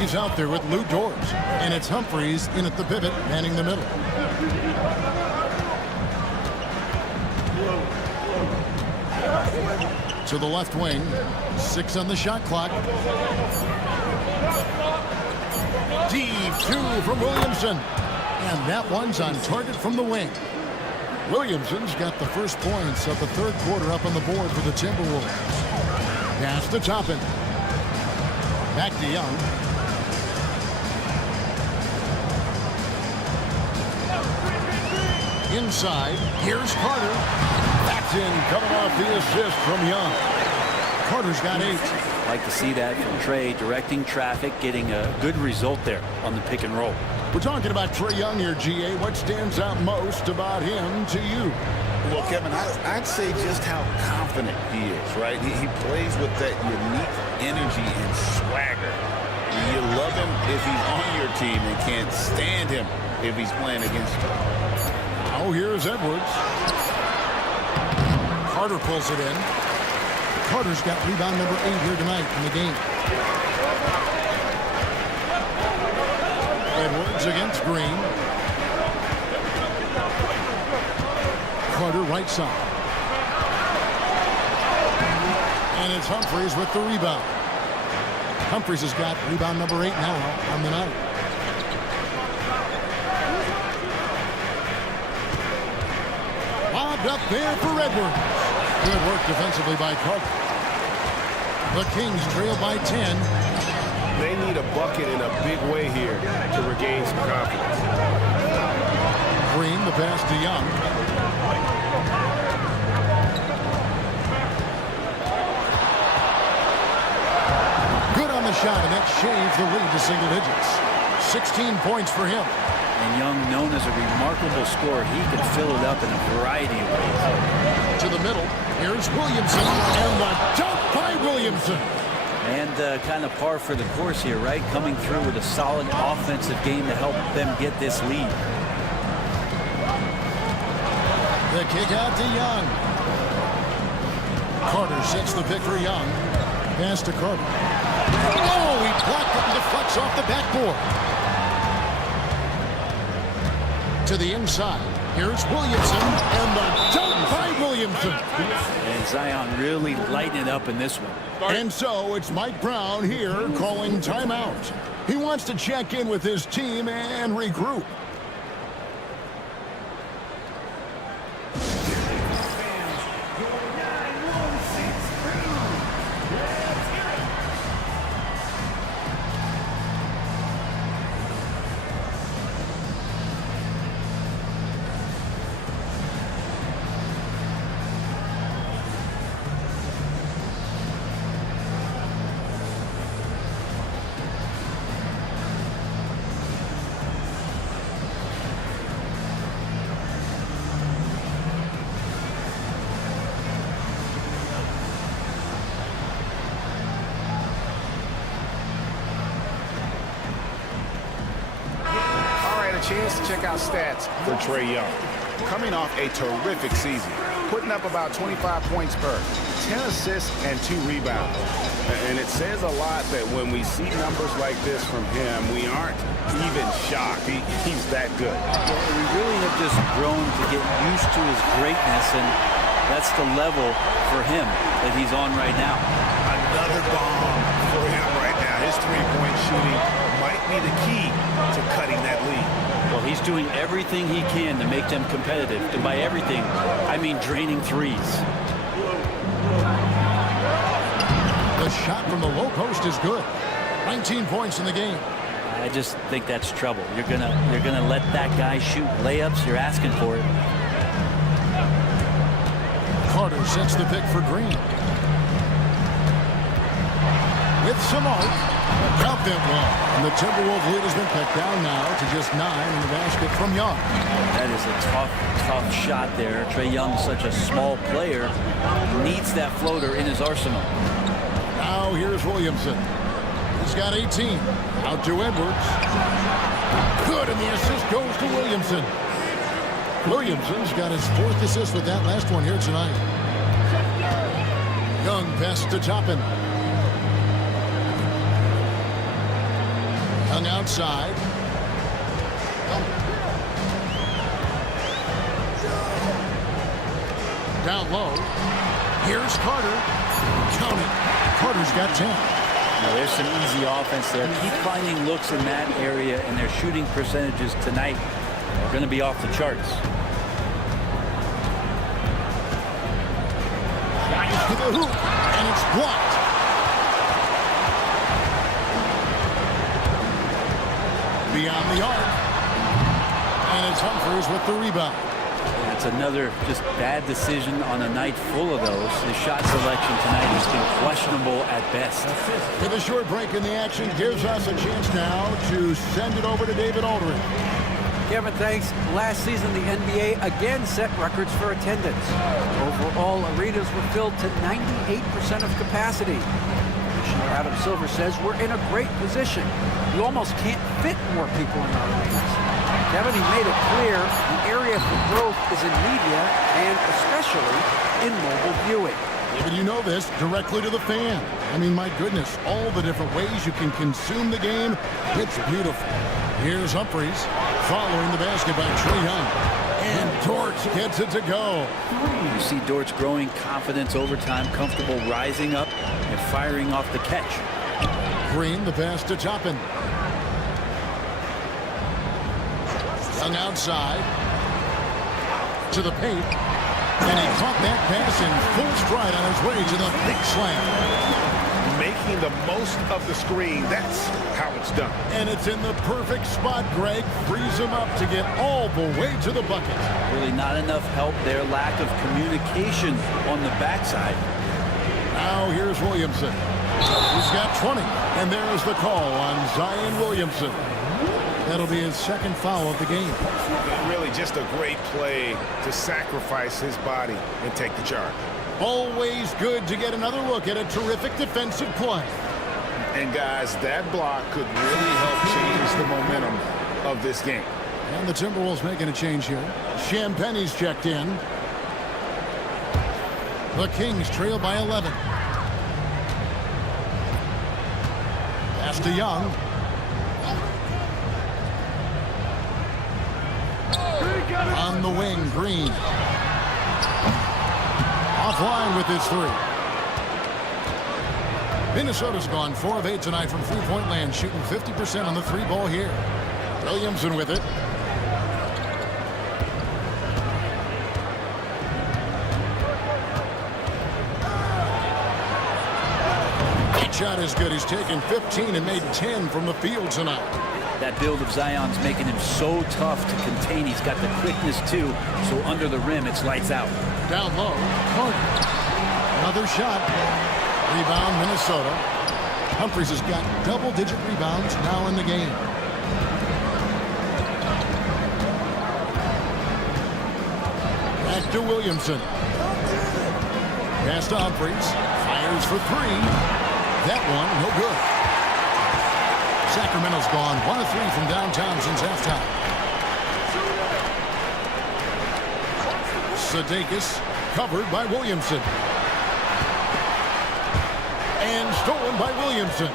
He's out there with Lou Dort. And it's Humphries in at the pivot, manning the middle. To the left wing. 6 on the shot clock. Deep 2 from Williamson. And that one's on target from the wing. Williamson's got the first points of the third quarter up on the board for the Timberwolves. Pass to Toppin. Back to Young. Inside, here's Carter. That's in, coming off the assist from Young. Carter's got 8. Like to see that from Trey, directing traffic, getting a good result there on the pick and roll. We're talking about Trae Young here, GA. What stands out most about him to you? Well, Kevin, I'd say just how confident he is, right? He plays with that unique energy and swagger. You love him if he's on your team and can't stand him if he's playing against you. Oh, here's Edwards. Carter pulls it in. Carter's got rebound number 8 here tonight in the game. Edwards against Green. Carter right side. And it's Humphries with the rebound. Humphries has got rebound number 8 now on the night. Lobbed up there for Edwards. Good work defensively by Carter. The Kings trail by 10. They need a bucket in a big way here to regain some confidence. Green, the pass to Young. Good on the shot, and that shaves the lead to single digits. 16 points for him. And Young, known as a remarkable scorer, he can fill it up in a variety of ways. To the middle, here's Williamson, and the dunk by Williamson. And kind of par for the course here, right? Coming through with a solid offensive game to help them get this lead. The kick out to Young. Carter sets the pick for Young. Pass to Carter. Oh, he blocked it and deflects off the backboard. To the inside. Here's Williamson, and the dunk by Williamson. And Zion really lighting it up in this one. And so it's Mike Brown here calling timeout. He wants to check in with his team and regroup. Let's check out stats for Trae Young. Coming off a terrific season, putting up about 25 points per, 10 assists, and 2 rebounds. And it says a lot that when we see numbers like this from him, we aren't even shocked. He's that good. Well, we really have just grown to get used to his greatness, and that's the level for him that he's on right now. Another bomb for him right now. His three-point shooting might be the key to cutting that lead. Well, he's doing everything he can to make them competitive. And by everything, I mean draining threes. The shot from the low post is good. 19 points in the game. I just think that's trouble. You're gonna let that guy shoot layups. You're asking for it. Carter sets the pick for Green. With some arc, count that one. And the Timberwolves lead has been cut down now to just 9 in the basket from Young. That is a tough shot there. Trae Young, such a small player, needs that floater in his arsenal. Now here's Williamson. He's got 18. Out to Edwards. Good, and the assist goes to Williamson. Williamson's got his 4th assist with that last one here tonight. Young pass to Toppin. Young outside. Down low. Here's Carter. Count it. Carter's got 10. Now, there's some easy offense there. Keep finding looks in that area, and their shooting percentages tonight are going to be off the charts. To the hoop, and it's blocked. Beyond the arc, and it's Humphries with the rebound. That's another just bad decision on a night full of those. The shot selection tonight has been questionable at best. With a short break in the action, gives us a chance now to send it over to David Aldridge. Kevin, thanks. Last season, the NBA again set records for attendance. Overall, arenas were filled to 98% of capacity. Commissioner Adam Silver says we're in a great position. You almost can't fit more people in our arenas. Kevin, he made it clear the area for growth is in media and especially in mobile viewing. David, you know this, directly to the fan. I mean, my goodness, all the different ways you can consume the game. It's beautiful. Here's Humphries following the basket by Trae Young. And Dort gets it to go. You see Dort's growing confidence over time, comfortable rising up and firing off the catch. Green, the pass to Toppin. Young outside. To the paint. And he caught that pass in full stride on his way to the big slam. Making the most of the screen, that's how it's done. And it's in the perfect spot, Greg. Frees him up to get all the way to the bucket. Really not enough help there. Lack of communication on the backside. Now here's Williamson. He's got 20. And there's the call on Zion Williamson. That'll be his 2nd foul of the game. Really just a great play to sacrifice his body and take the charge. Always good to get another look at a terrific defensive play. And guys, that block could really help change the momentum of this game. And the Timberwolves making a change here. Champagne's checked in. The Kings trail by 11. Pass to Young. On the wing, Green. Offline with his 3. Minnesota's gone 4 of 8 tonight from three-point land, shooting 50% on the 3-ball here. Williamson with it. That shot is good. He's taken 15 and made 10 from the field tonight. That build of Zion's making him so tough to contain. He's got the quickness, too, so under the rim, it's lights out. Down low, Carter. Another shot. Rebound, Minnesota. Humphries has got double-digit rebounds now in the game. Back to Williamson. Pass to Humphries. Fires for 3. That one, no good. Sacramento's gone 1 of 3 from downtown since halftime. Sudeikis, covered by Williamson. And stolen by Williamson.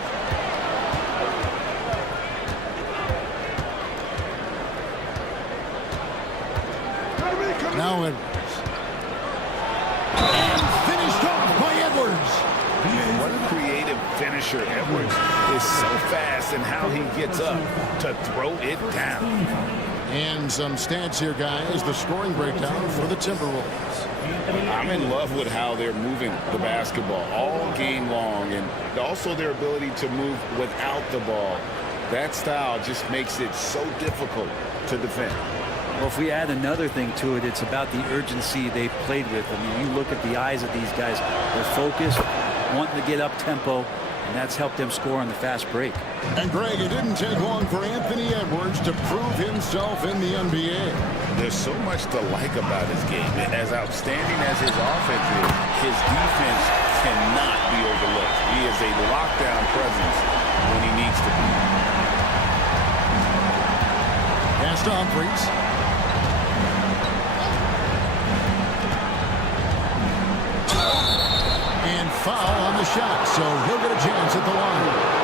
Now Edwards. And finished off by Edwards. What a creative finisher. Edwards is so fast in how he gets up to throw it down. And some stats here, guys. The scoring breakdown for the Timberwolves. I'm in love with how they're moving the basketball all game long, and also their ability to move without the ball. That style just makes it so difficult to defend. Well, if we add another thing to it, it's about the urgency they played with. I mean, you look at the eyes of these guys. They're focused, wanting to get up tempo, and that's helped them score on the fast break. And, Greg, it didn't take long for Anthony Edwards to prove himself in the NBA. There's so much to like about his game. As outstanding as his offense is, his defense cannot be overlooked. He is a lockdown presence when he needs to be. Pass to Humphries. And foul on the shot, so he'll get a chance at the line.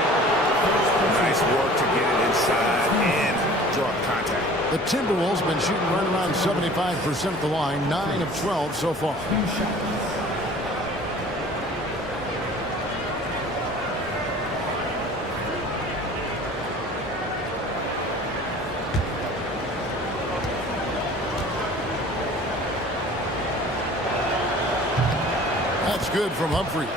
Nice work to get it inside and draw contact. The Timberwolves have been shooting right around 75% at the line, 9 of 12 so far. That's good from Humphries.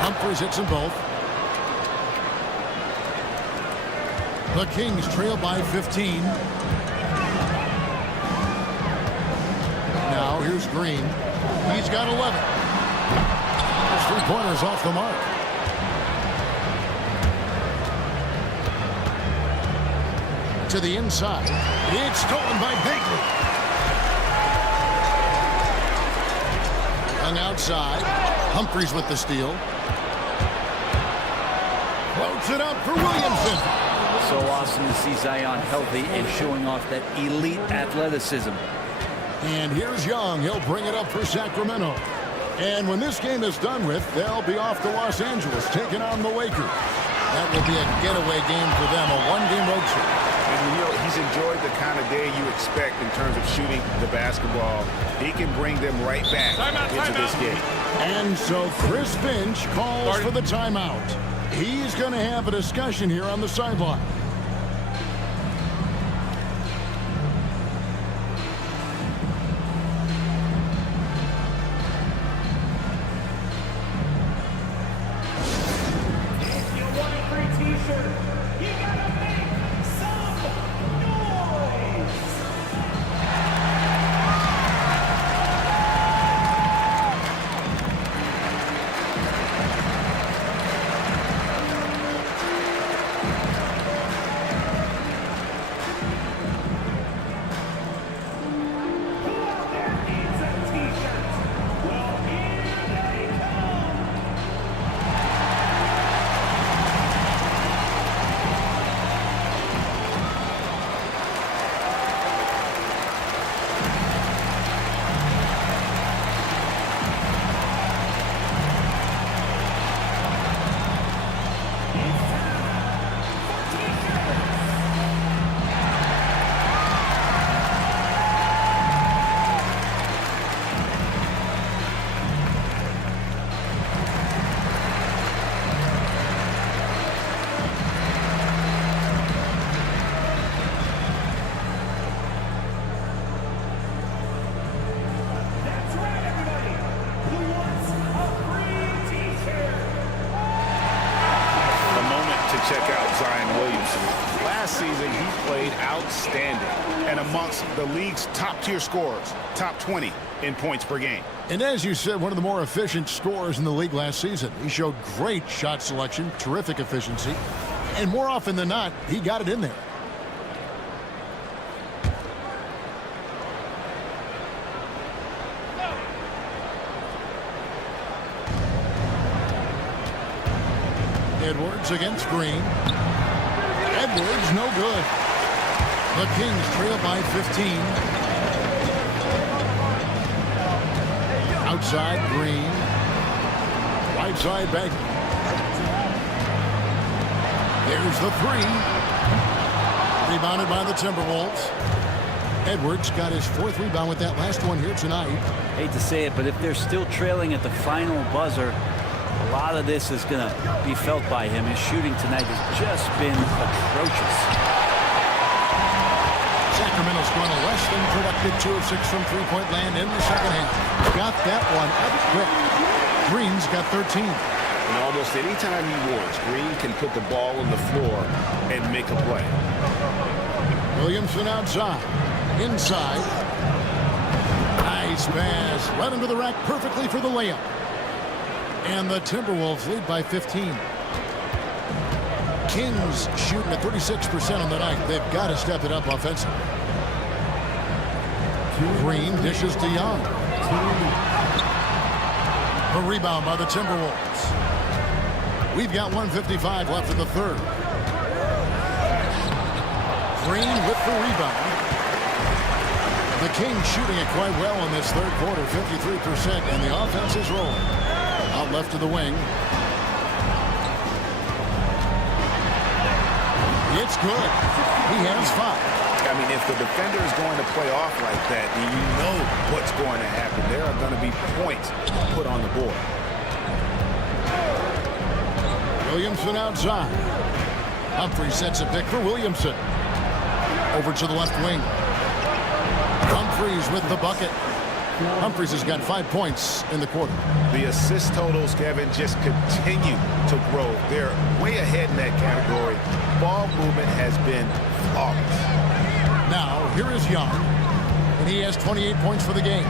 Humphries hits them both. The Kings trail by 15. Now here's Green. He's got 11. His three-pointers off the mark. To the inside. It's stolen by Bagley. Hung outside. Humphries with the steal. Floats it up for Williamson. So awesome to see Zion healthy and showing off that elite athleticism. And here's Young. He'll bring it up for Sacramento. And when this game is done with, they'll be off to Los Angeles, taking on the Lakers. That will be a getaway game for them, a one-game road trip. And you know, he's enjoyed the kind of day you expect in terms of shooting the basketball. He can bring them right back into this game. And so Chris Finch calls for the timeout. He's going to have a discussion here on the sideline. Check out Zion Williamson. Last season, he played outstanding and amongst the league's top-tier scorers, top 20 in points per game. And as you said, one of the more efficient scorers in the league last season. He showed great shot selection, terrific efficiency, and more often than not, he got it in there. Edwards against Green. Edwards, no good. The Kings trail by 15. Outside, Green. Right side, Bagley. There's the three. Rebounded by the Timberwolves. Edwards got his 4th rebound with that last one here tonight. Hate to say it, but if they're still trailing at the final buzzer, a lot of this is going to be felt by him. His shooting tonight has just been atrocious. Sacramento's gone a less than productive 2 of 6 from three-point land in the second half. Got that one up quick. Green's got 13. And almost any time he wants, Green can put the ball on the floor and make a play. Williamson outside. Inside. Nice pass. Right into the rack perfectly for the layup. And the Timberwolves lead by 15. Kings shooting at 36% on the night. They've got to step it up offensively. Green dishes to Young. A rebound by the Timberwolves. We've got 1:55 left in the third. Green with the rebound. The Kings shooting it quite well in this third quarter, 53%, and the offense is rolling. Out left to the wing. It's good. He has 5. I mean, if the defender is going to play off like that, then you know what's going to happen. There are going to be points put on the board. Williamson outside. Humphrey sets a pick for Williamson. Over to the left wing. Humphreys with the bucket. Humphreys has got 5 points in the quarter. The assist totals, Kevin, just continue to grow. They're way ahead in that category. Ball movement has been flawless. Now, here is Young, and he has 28 points for the game.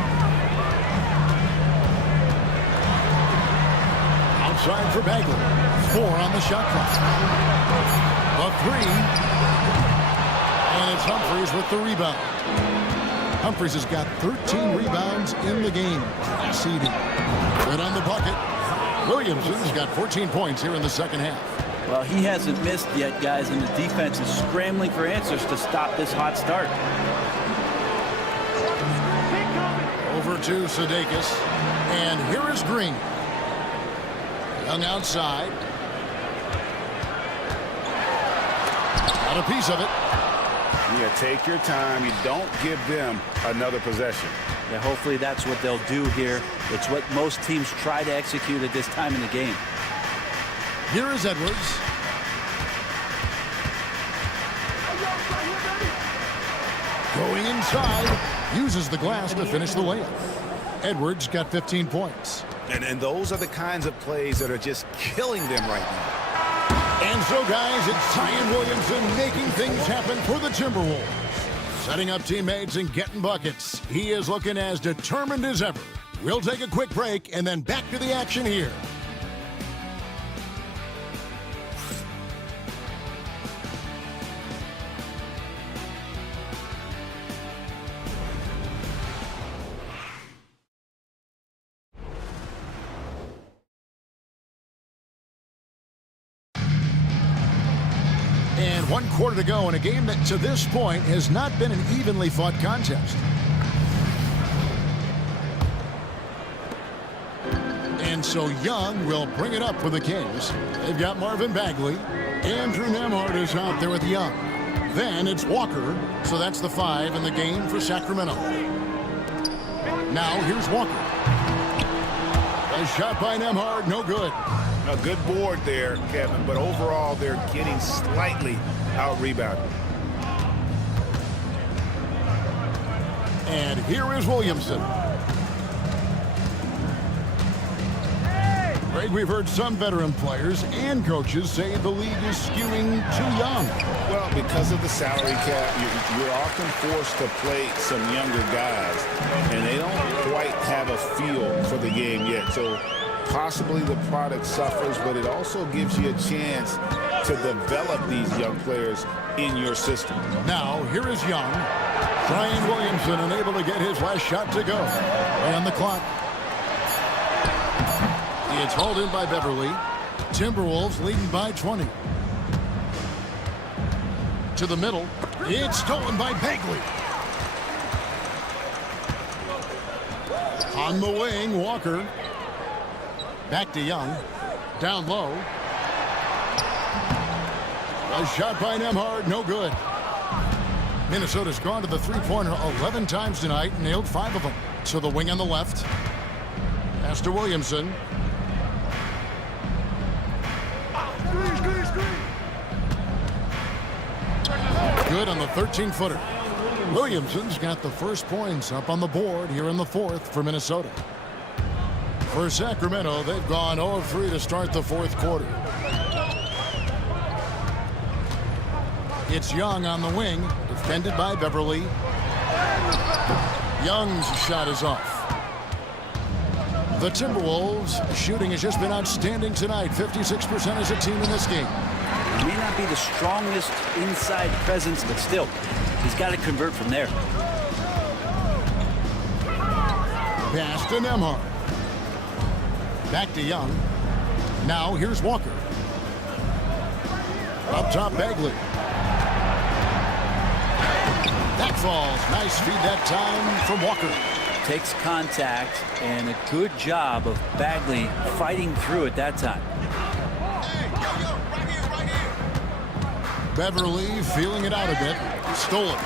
Outside for Bagley. 4 on the shot clock. A 3. And it's Humphreys with the rebound. Humphreys has got 13 rebounds in the game. Seeding. And on the bucket, Williamson's got 14 points here in the second half. Well, he hasn't missed yet, guys, and the defense is scrambling for answers to stop this hot start. Over to Sudeikis. And here is Green. Young outside. Got a piece of it. Yeah, take your time. You don't give them another possession. Yeah, hopefully that's what they'll do here. It's what most teams try to execute at this time in the game. Here is Edwards. Going inside. Uses the glass to finish the layup. Edwards got 15 points. And those are the kinds of plays that are just killing them right now. And so, guys, it's Zion Williamson making things happen for the Timberwolves. Setting up teammates and getting buckets. He is looking as determined as ever. We'll take a quick break and then back to the action here. And 1 quarter to go in a game that to this point has not been an evenly fought contest. And so Young will bring it up for the Kings. They've got Marvin Bagley. Andrew Nembhard is out there with Young. Then it's Walker. So that's the 5 in the game for Sacramento. Now here's Walker. A shot by Nembhard, no good. A good board there, Kevin, but overall they're getting slightly out-rebounded. And here is Williamson. Greg, we've heard some veteran players and coaches say the league is skewing too young. Well, because of the salary cap, you're often forced to play some younger guys, and they don't quite have a feel for the game yet. So possibly the product suffers, but it also gives you a chance to develop these young players in your system. Now, here is Young. Zion Williamson unable to get his last shot to go. And the clock. It's hauled in by Beverly. Timberwolves leading by 20. To the middle. It's stolen by Bagley. On the wing, Walker. Back to Young. Down low. A shot by Nembhard, no good. Minnesota's gone to the three-pointer 11 times tonight and nailed 5 of them. To the wing on the left. Pass to Williamson. Good on the 13-footer. Williamson's got the first points up on the board here in the fourth for Minnesota. For Sacramento, they've gone 0 of 3 to start the fourth quarter. It's Young on the wing, defended by Beverly. Young's shot is off. The Timberwolves shooting has just been outstanding tonight. 56% as a team in this game. He may not be the strongest inside presence, but still, he's got to convert from there. Pass to Nembhard. Back to Young. Now here's Walker. Up top, Bagley. That falls. Nice feed that time from Walker. Takes contact, and a good job of Bagley fighting through at that time. Beverly feeling it out a bit. Stole it.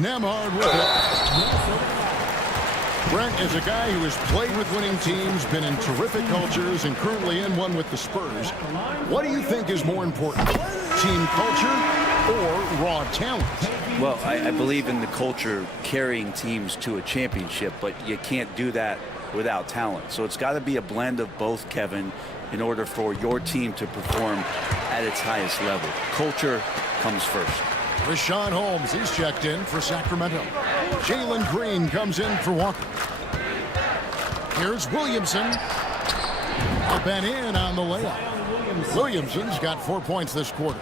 Nembhard with it. Brent is a guy who has played with winning teams, been in terrific cultures, and currently in one with the Spurs. What do you think is more important, team culture or raw talent? Well, I believe in the culture carrying teams to a championship, but you can't do that without talent. So it's got to be a blend of both, Kevin, in order for your team to perform at its highest level. Culture comes first. Rashawn Holmes, he's checked in for Sacramento. Jalen Green comes in for Walker. Here's Williamson. Up and in on the layup. Williamson's got 4 points this quarter.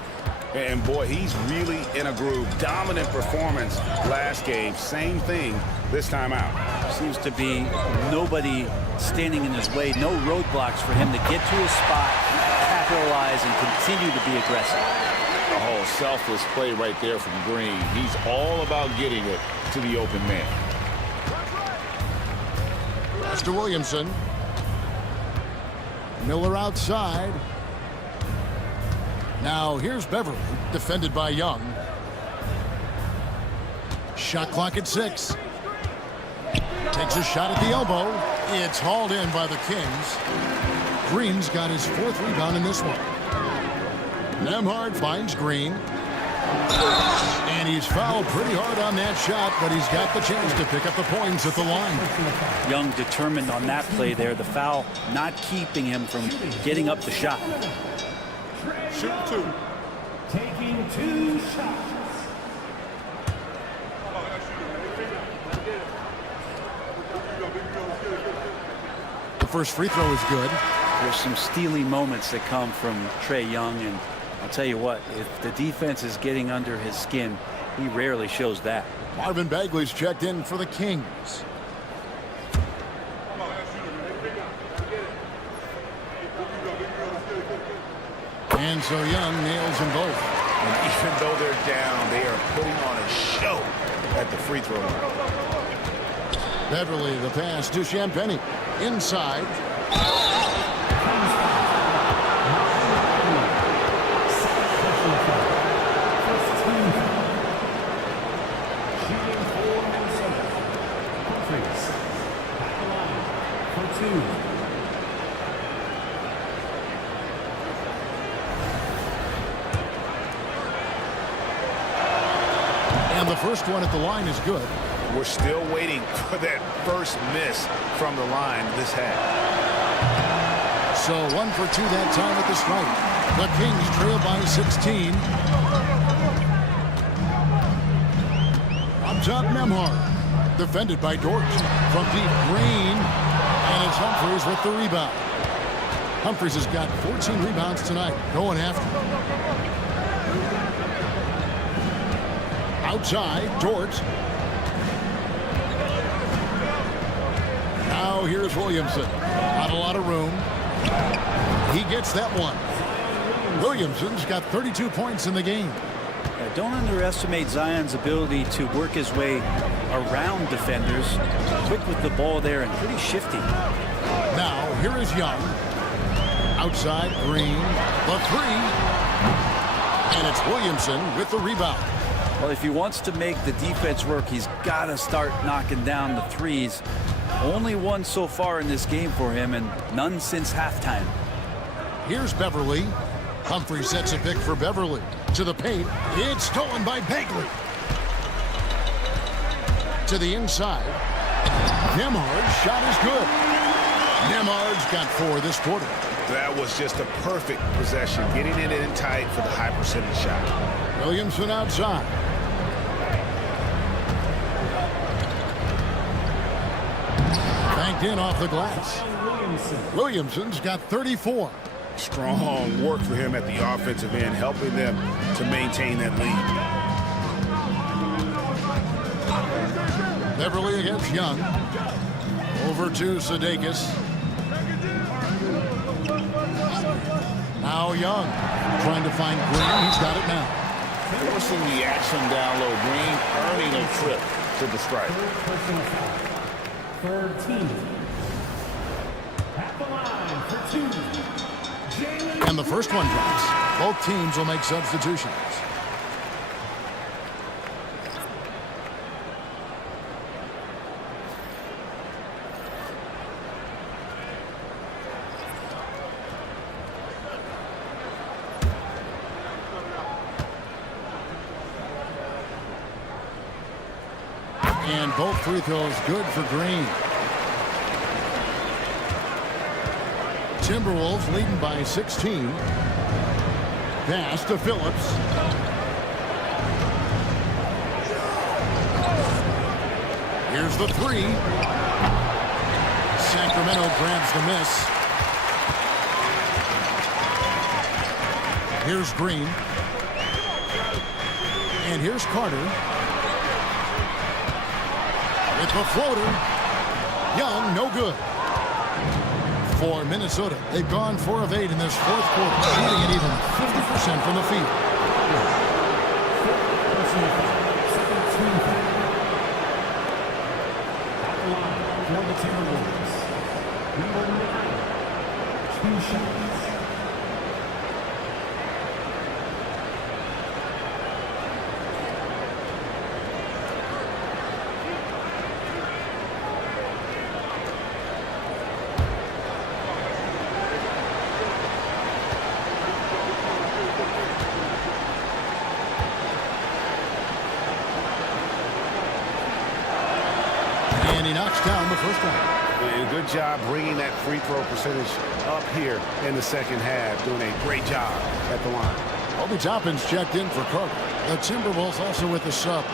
And boy, he's really in a groove. Dominant performance last game. Same thing this time out. Seems to be nobody standing in his way. No roadblocks for him to get to his spot, capitalize, and continue to be aggressive. Oh, selfless play right there from Green. He's all about getting it to the open man. Pass to Williamson. Miller outside. Now here's Beverly, defended by Young. Shot clock at 6. Takes a shot at the elbow. It's hauled in by the Kings. Green's got his 4th rebound in this one. Nembhard finds Green. And he's fouled pretty hard on that shot, but he's got the chance to pick up the points at the line. Young determined on that play there. The foul not keeping him from getting up the shot. Shoot 2. Taking 2 shots. The first free throw is good. There's some steely moments that come from Trae Young, and I'll tell you what, if the defense is getting under his skin, he rarely shows that. Marvin Bagley's checked in for the Kings. And so Young nails them both. And even though they're down, they are putting on a show at the free throw line. Beverly, the pass to Champagnie. Inside. And the first one at the line is good. We're still waiting for that first miss from the line this half. So 1 for 2 that time at the stripe. The Kings trail by 16. Up top, Nembhard. Defended by Dort. From deep, Green. And it's Humphries with the rebound. Humphries has got 14 rebounds tonight. Going after. Outside, Dort. Now So here's Williamson. Not a lot of room. He gets that one. Williamson's got 32 points in the game. Don't underestimate Zion's ability to work his way around defenders. Quick with the ball there and pretty shifty. Now, here is Young. Outside, Green. The three. And it's Williamson with the rebound. Well, if he wants to make the defense work, he's got to start knocking down the threes. Only one so far in this game for him, and none since halftime. Here's Beverly. Humphrey sets a pick for Beverly. To the paint. It's stolen by Bagley. To the inside. Nemhard's shot is good. Nemhard's got 4 this quarter. That was just a perfect possession, getting it in tight for the high percentage shot. Williamson outside. Banked in off the glass. Williamson's got 34. Strong work for him at the offensive end, helping them to maintain that lead. Beverly against Young. Over to Sudeikis. Now Young trying to find Green. He's got it now. Forcing the action down low. Green earning a trip to the stripe. Third team. At the line for 2. And the first one drops. Both teams will make substitutions. And both free throws good for Green. Timberwolves leading by 16. Pass to Phillips. Here's the three. Sacramento grabs the miss. Here's Green. And here's Carter. With the floater. Young, no good. For Minnesota, they've gone 4 of 8 in this fourth quarter, shooting it even 50% from the field. At the line for the Timberwolves. Number 9. 2 shots. And he knocks down the first one. And good job bringing that free throw percentage up here in the second half. Doing a great job at the line. Obi Toppin's checked in for Carter. The Timberwolves also with the sub.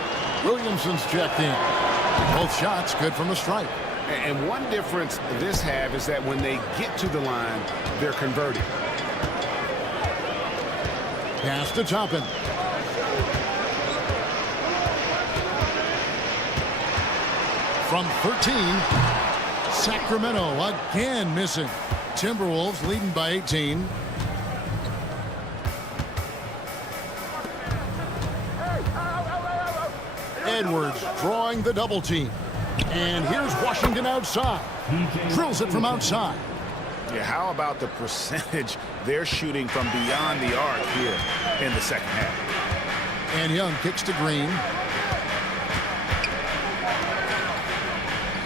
Williamson's checked in. Both shots good from the stripe. And one difference this half is that when they get to the line, they're converting. Pass to Toppin. From 13, Sacramento again missing. Timberwolves leading by 18. Edwards drawing the double team. And here's Washington outside. Drills it from outside. Yeah, how about the percentage they're shooting from beyond the arc here in the second half? And Young kicks to Green.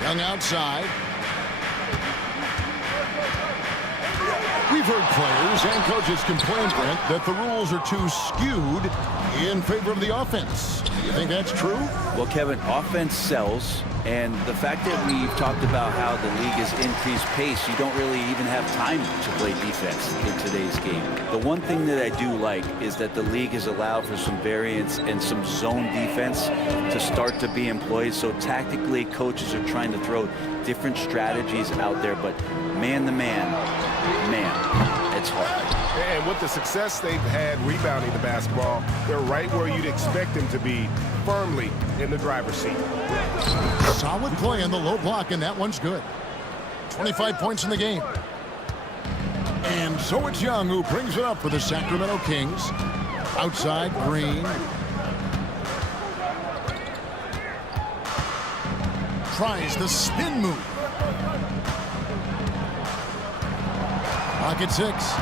Young outside. We've heard players and coaches complain, Brent, that the rules are too skewed in favor of the offense. You think that's true? Well, Kevin, offense sells, and the fact that we've talked about how the league has increased pace, you don't really even have time to play defense in today's game. The one thing that I do like is that the league has allowed for some variance and some zone defense to start to be employed. So tactically, coaches are trying to throw different strategies out there, but man-to-man, man, it's hard. And with the success they've had rebounding the basketball, they're right where you'd expect them to be, firmly in the driver's seat. Solid play in the low block, and that one's good. 25 points in the game. And so it's Young who brings it up for the Sacramento Kings. Outside, Green. Tries the spin move. Pocket 6.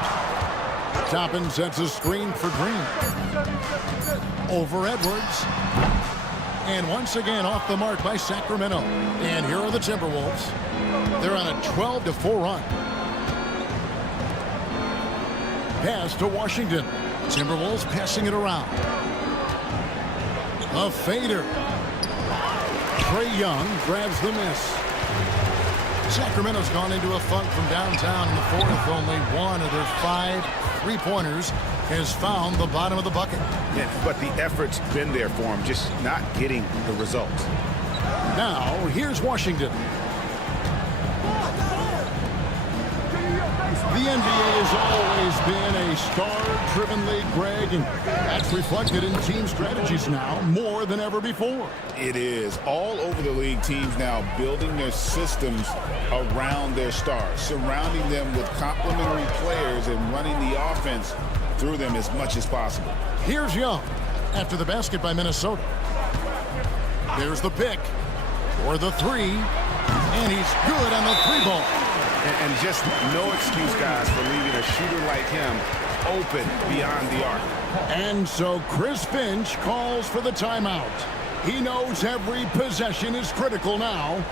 Toppin sets a screen for Green. Over Edwards. And once again off the mark by Sacramento. And here are the Timberwolves. They're on a 12-4 run. Pass to Washington. Timberwolves passing it around. A fader. Trae Young grabs the miss. Sacramento's gone into a funk from downtown in the fourth. Only one of their 5 3-pointers has found the bottom of the bucket. Yeah, but the effort's been there for him, just not getting the results. Now, here's Washington. The NBA has always been a star-driven league, Greg, and that's reflected in team strategies now more than ever before. It is. All over the league, teams now building their systems around their stars, surrounding them with complementary players and running the offense through them as much as possible. Here's Young after the basket by Minnesota. There's the pick or the 3, and he's good on the 3-ball. And just no excuse, guys, for leaving a shooter like him open beyond the arc. And so Chris Finch calls for the timeout. He knows every possession is critical now.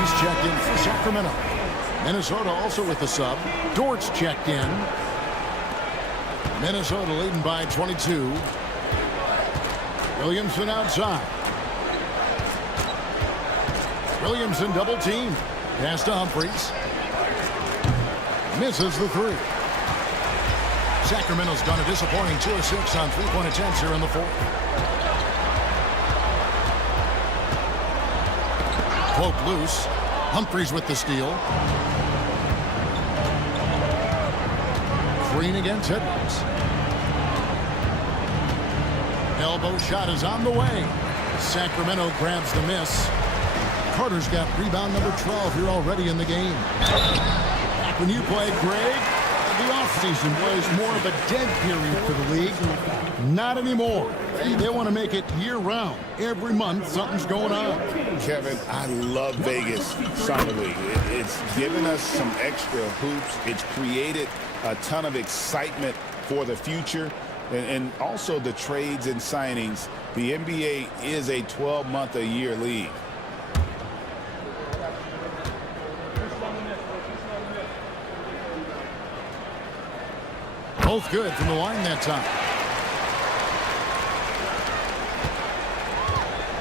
He's checked in for Sacramento. Minnesota also with the sub. Dort's checked in. Minnesota leading by 22. Williamson outside. Williamson double team. Pass to Humphries. Misses the 3. Sacramento's done a disappointing 2 of 6 on 3-point attempts here in the fourth. Poke loose. Humphries with the steal. Green against Edwards. Elbow shot is on the way. Sacramento grabs the miss. Carter's got rebound number 12 here already in the game. Back when you played, Greg, the offseason was more of a dead period for the league. Not anymore. They want to make it year-round. Every month, something's going on. Kevin, I love Vegas Summer League. It's given us some extra hoops. It's created a ton of excitement for the future. And also the trades and signings. The NBA is a 12-month-a-year league. Both good from the line that time.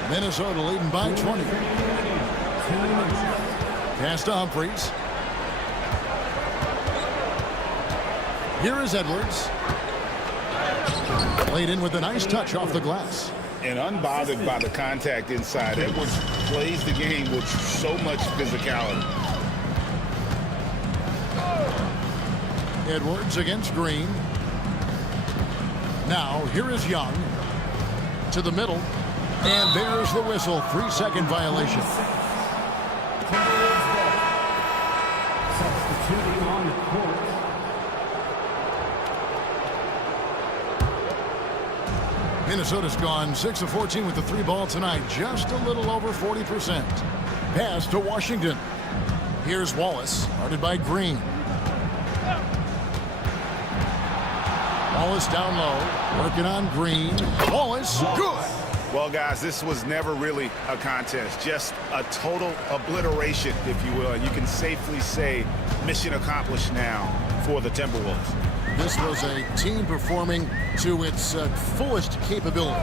Minnesota leading by 20. Pass to Humphries. Here is Edwards. Played in with a nice touch off the glass. And unbothered by the contact inside, Edwards plays the game with so much physicality. Edwards against Green. Now, here is Young. To the middle. And there's the whistle. 3-second violation. Substituting on the court. Minnesota's gone 6 of 14 with the 3-ball tonight. Just a little over 40%. Pass to Washington. Here's Wallace. Guarded by Green. Wallace down low, working on Green. Wallace, good. Well, guys, this was never really a contest, just a total obliteration, if you will. And you can safely say mission accomplished now for the Timberwolves. This was a team performing to its fullest capability.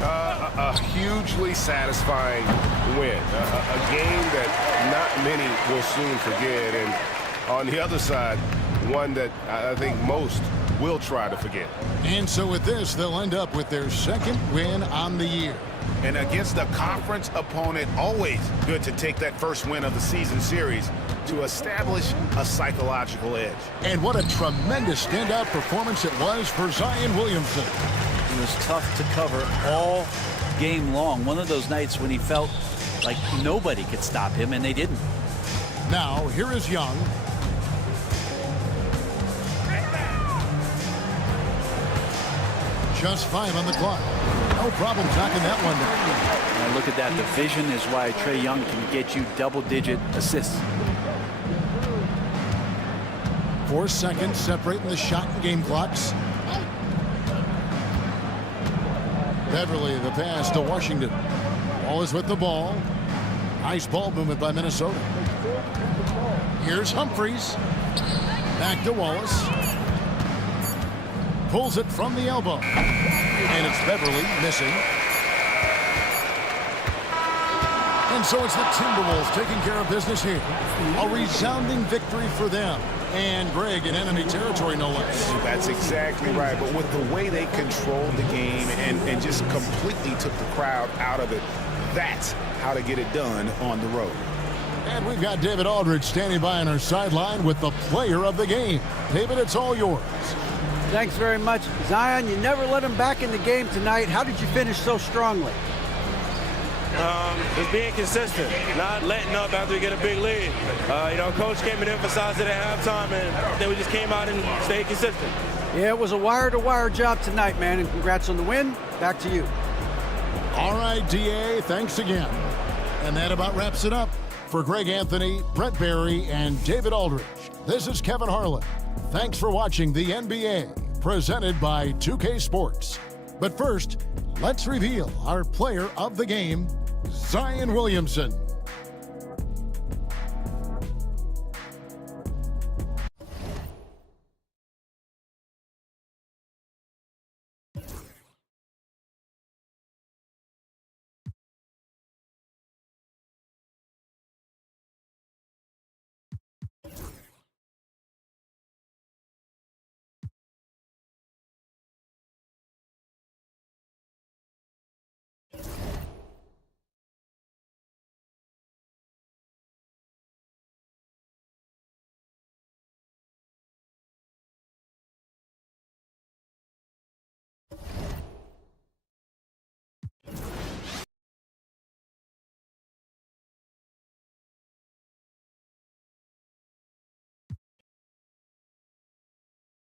A hugely satisfying win. A game that not many will soon forget. And on the other side, one that I think most will try to forget. And so with this, they'll end up with their second win on the year. And against a conference opponent, always good to take that first win of the season series to establish a psychological edge. And what a tremendous standout performance it was for Zion Williamson. It was tough to cover all game long. One of those nights when he felt like nobody could stop him, and they didn't. Now, here is Young. Just 5 on the clock. No problem knocking that one down. And look at that. The vision is why Trae Young can get you double-digit assists. 4 seconds separating the shot and game clocks. Beverly, the pass to Washington. Ball is with the ball. Nice ball movement by Minnesota. Here's Humphries. Back to Wallace. Pulls it from the elbow. And it's Beverly missing. And so it's the Timberwolves taking care of business here. A resounding victory for them. And Greg in enemy territory, no less. That's exactly right. But with the way they controlled the game and just completely took the crowd out of it, that's how to get it done on the road. And we've got David Aldridge standing by on our sideline with the player of the game. David, it's all yours. Thanks very much. Zion, you never let him back in the game tonight. How did you finish so strongly? Just being consistent, not letting up after we get a big lead. Coach came and emphasized it at halftime, and then we just came out and stayed consistent. Yeah, it was a wire-to-wire job tonight, man, and congrats on the win. Back to you. All right, DA, thanks again. And that about wraps it up. For Greg Anthony, Brett Barry, and David Aldridge, this is Kevin Harlan. Thanks for watching the NBA, presented by 2K Sports. But first, let's reveal our player of the game, Zion Williamson.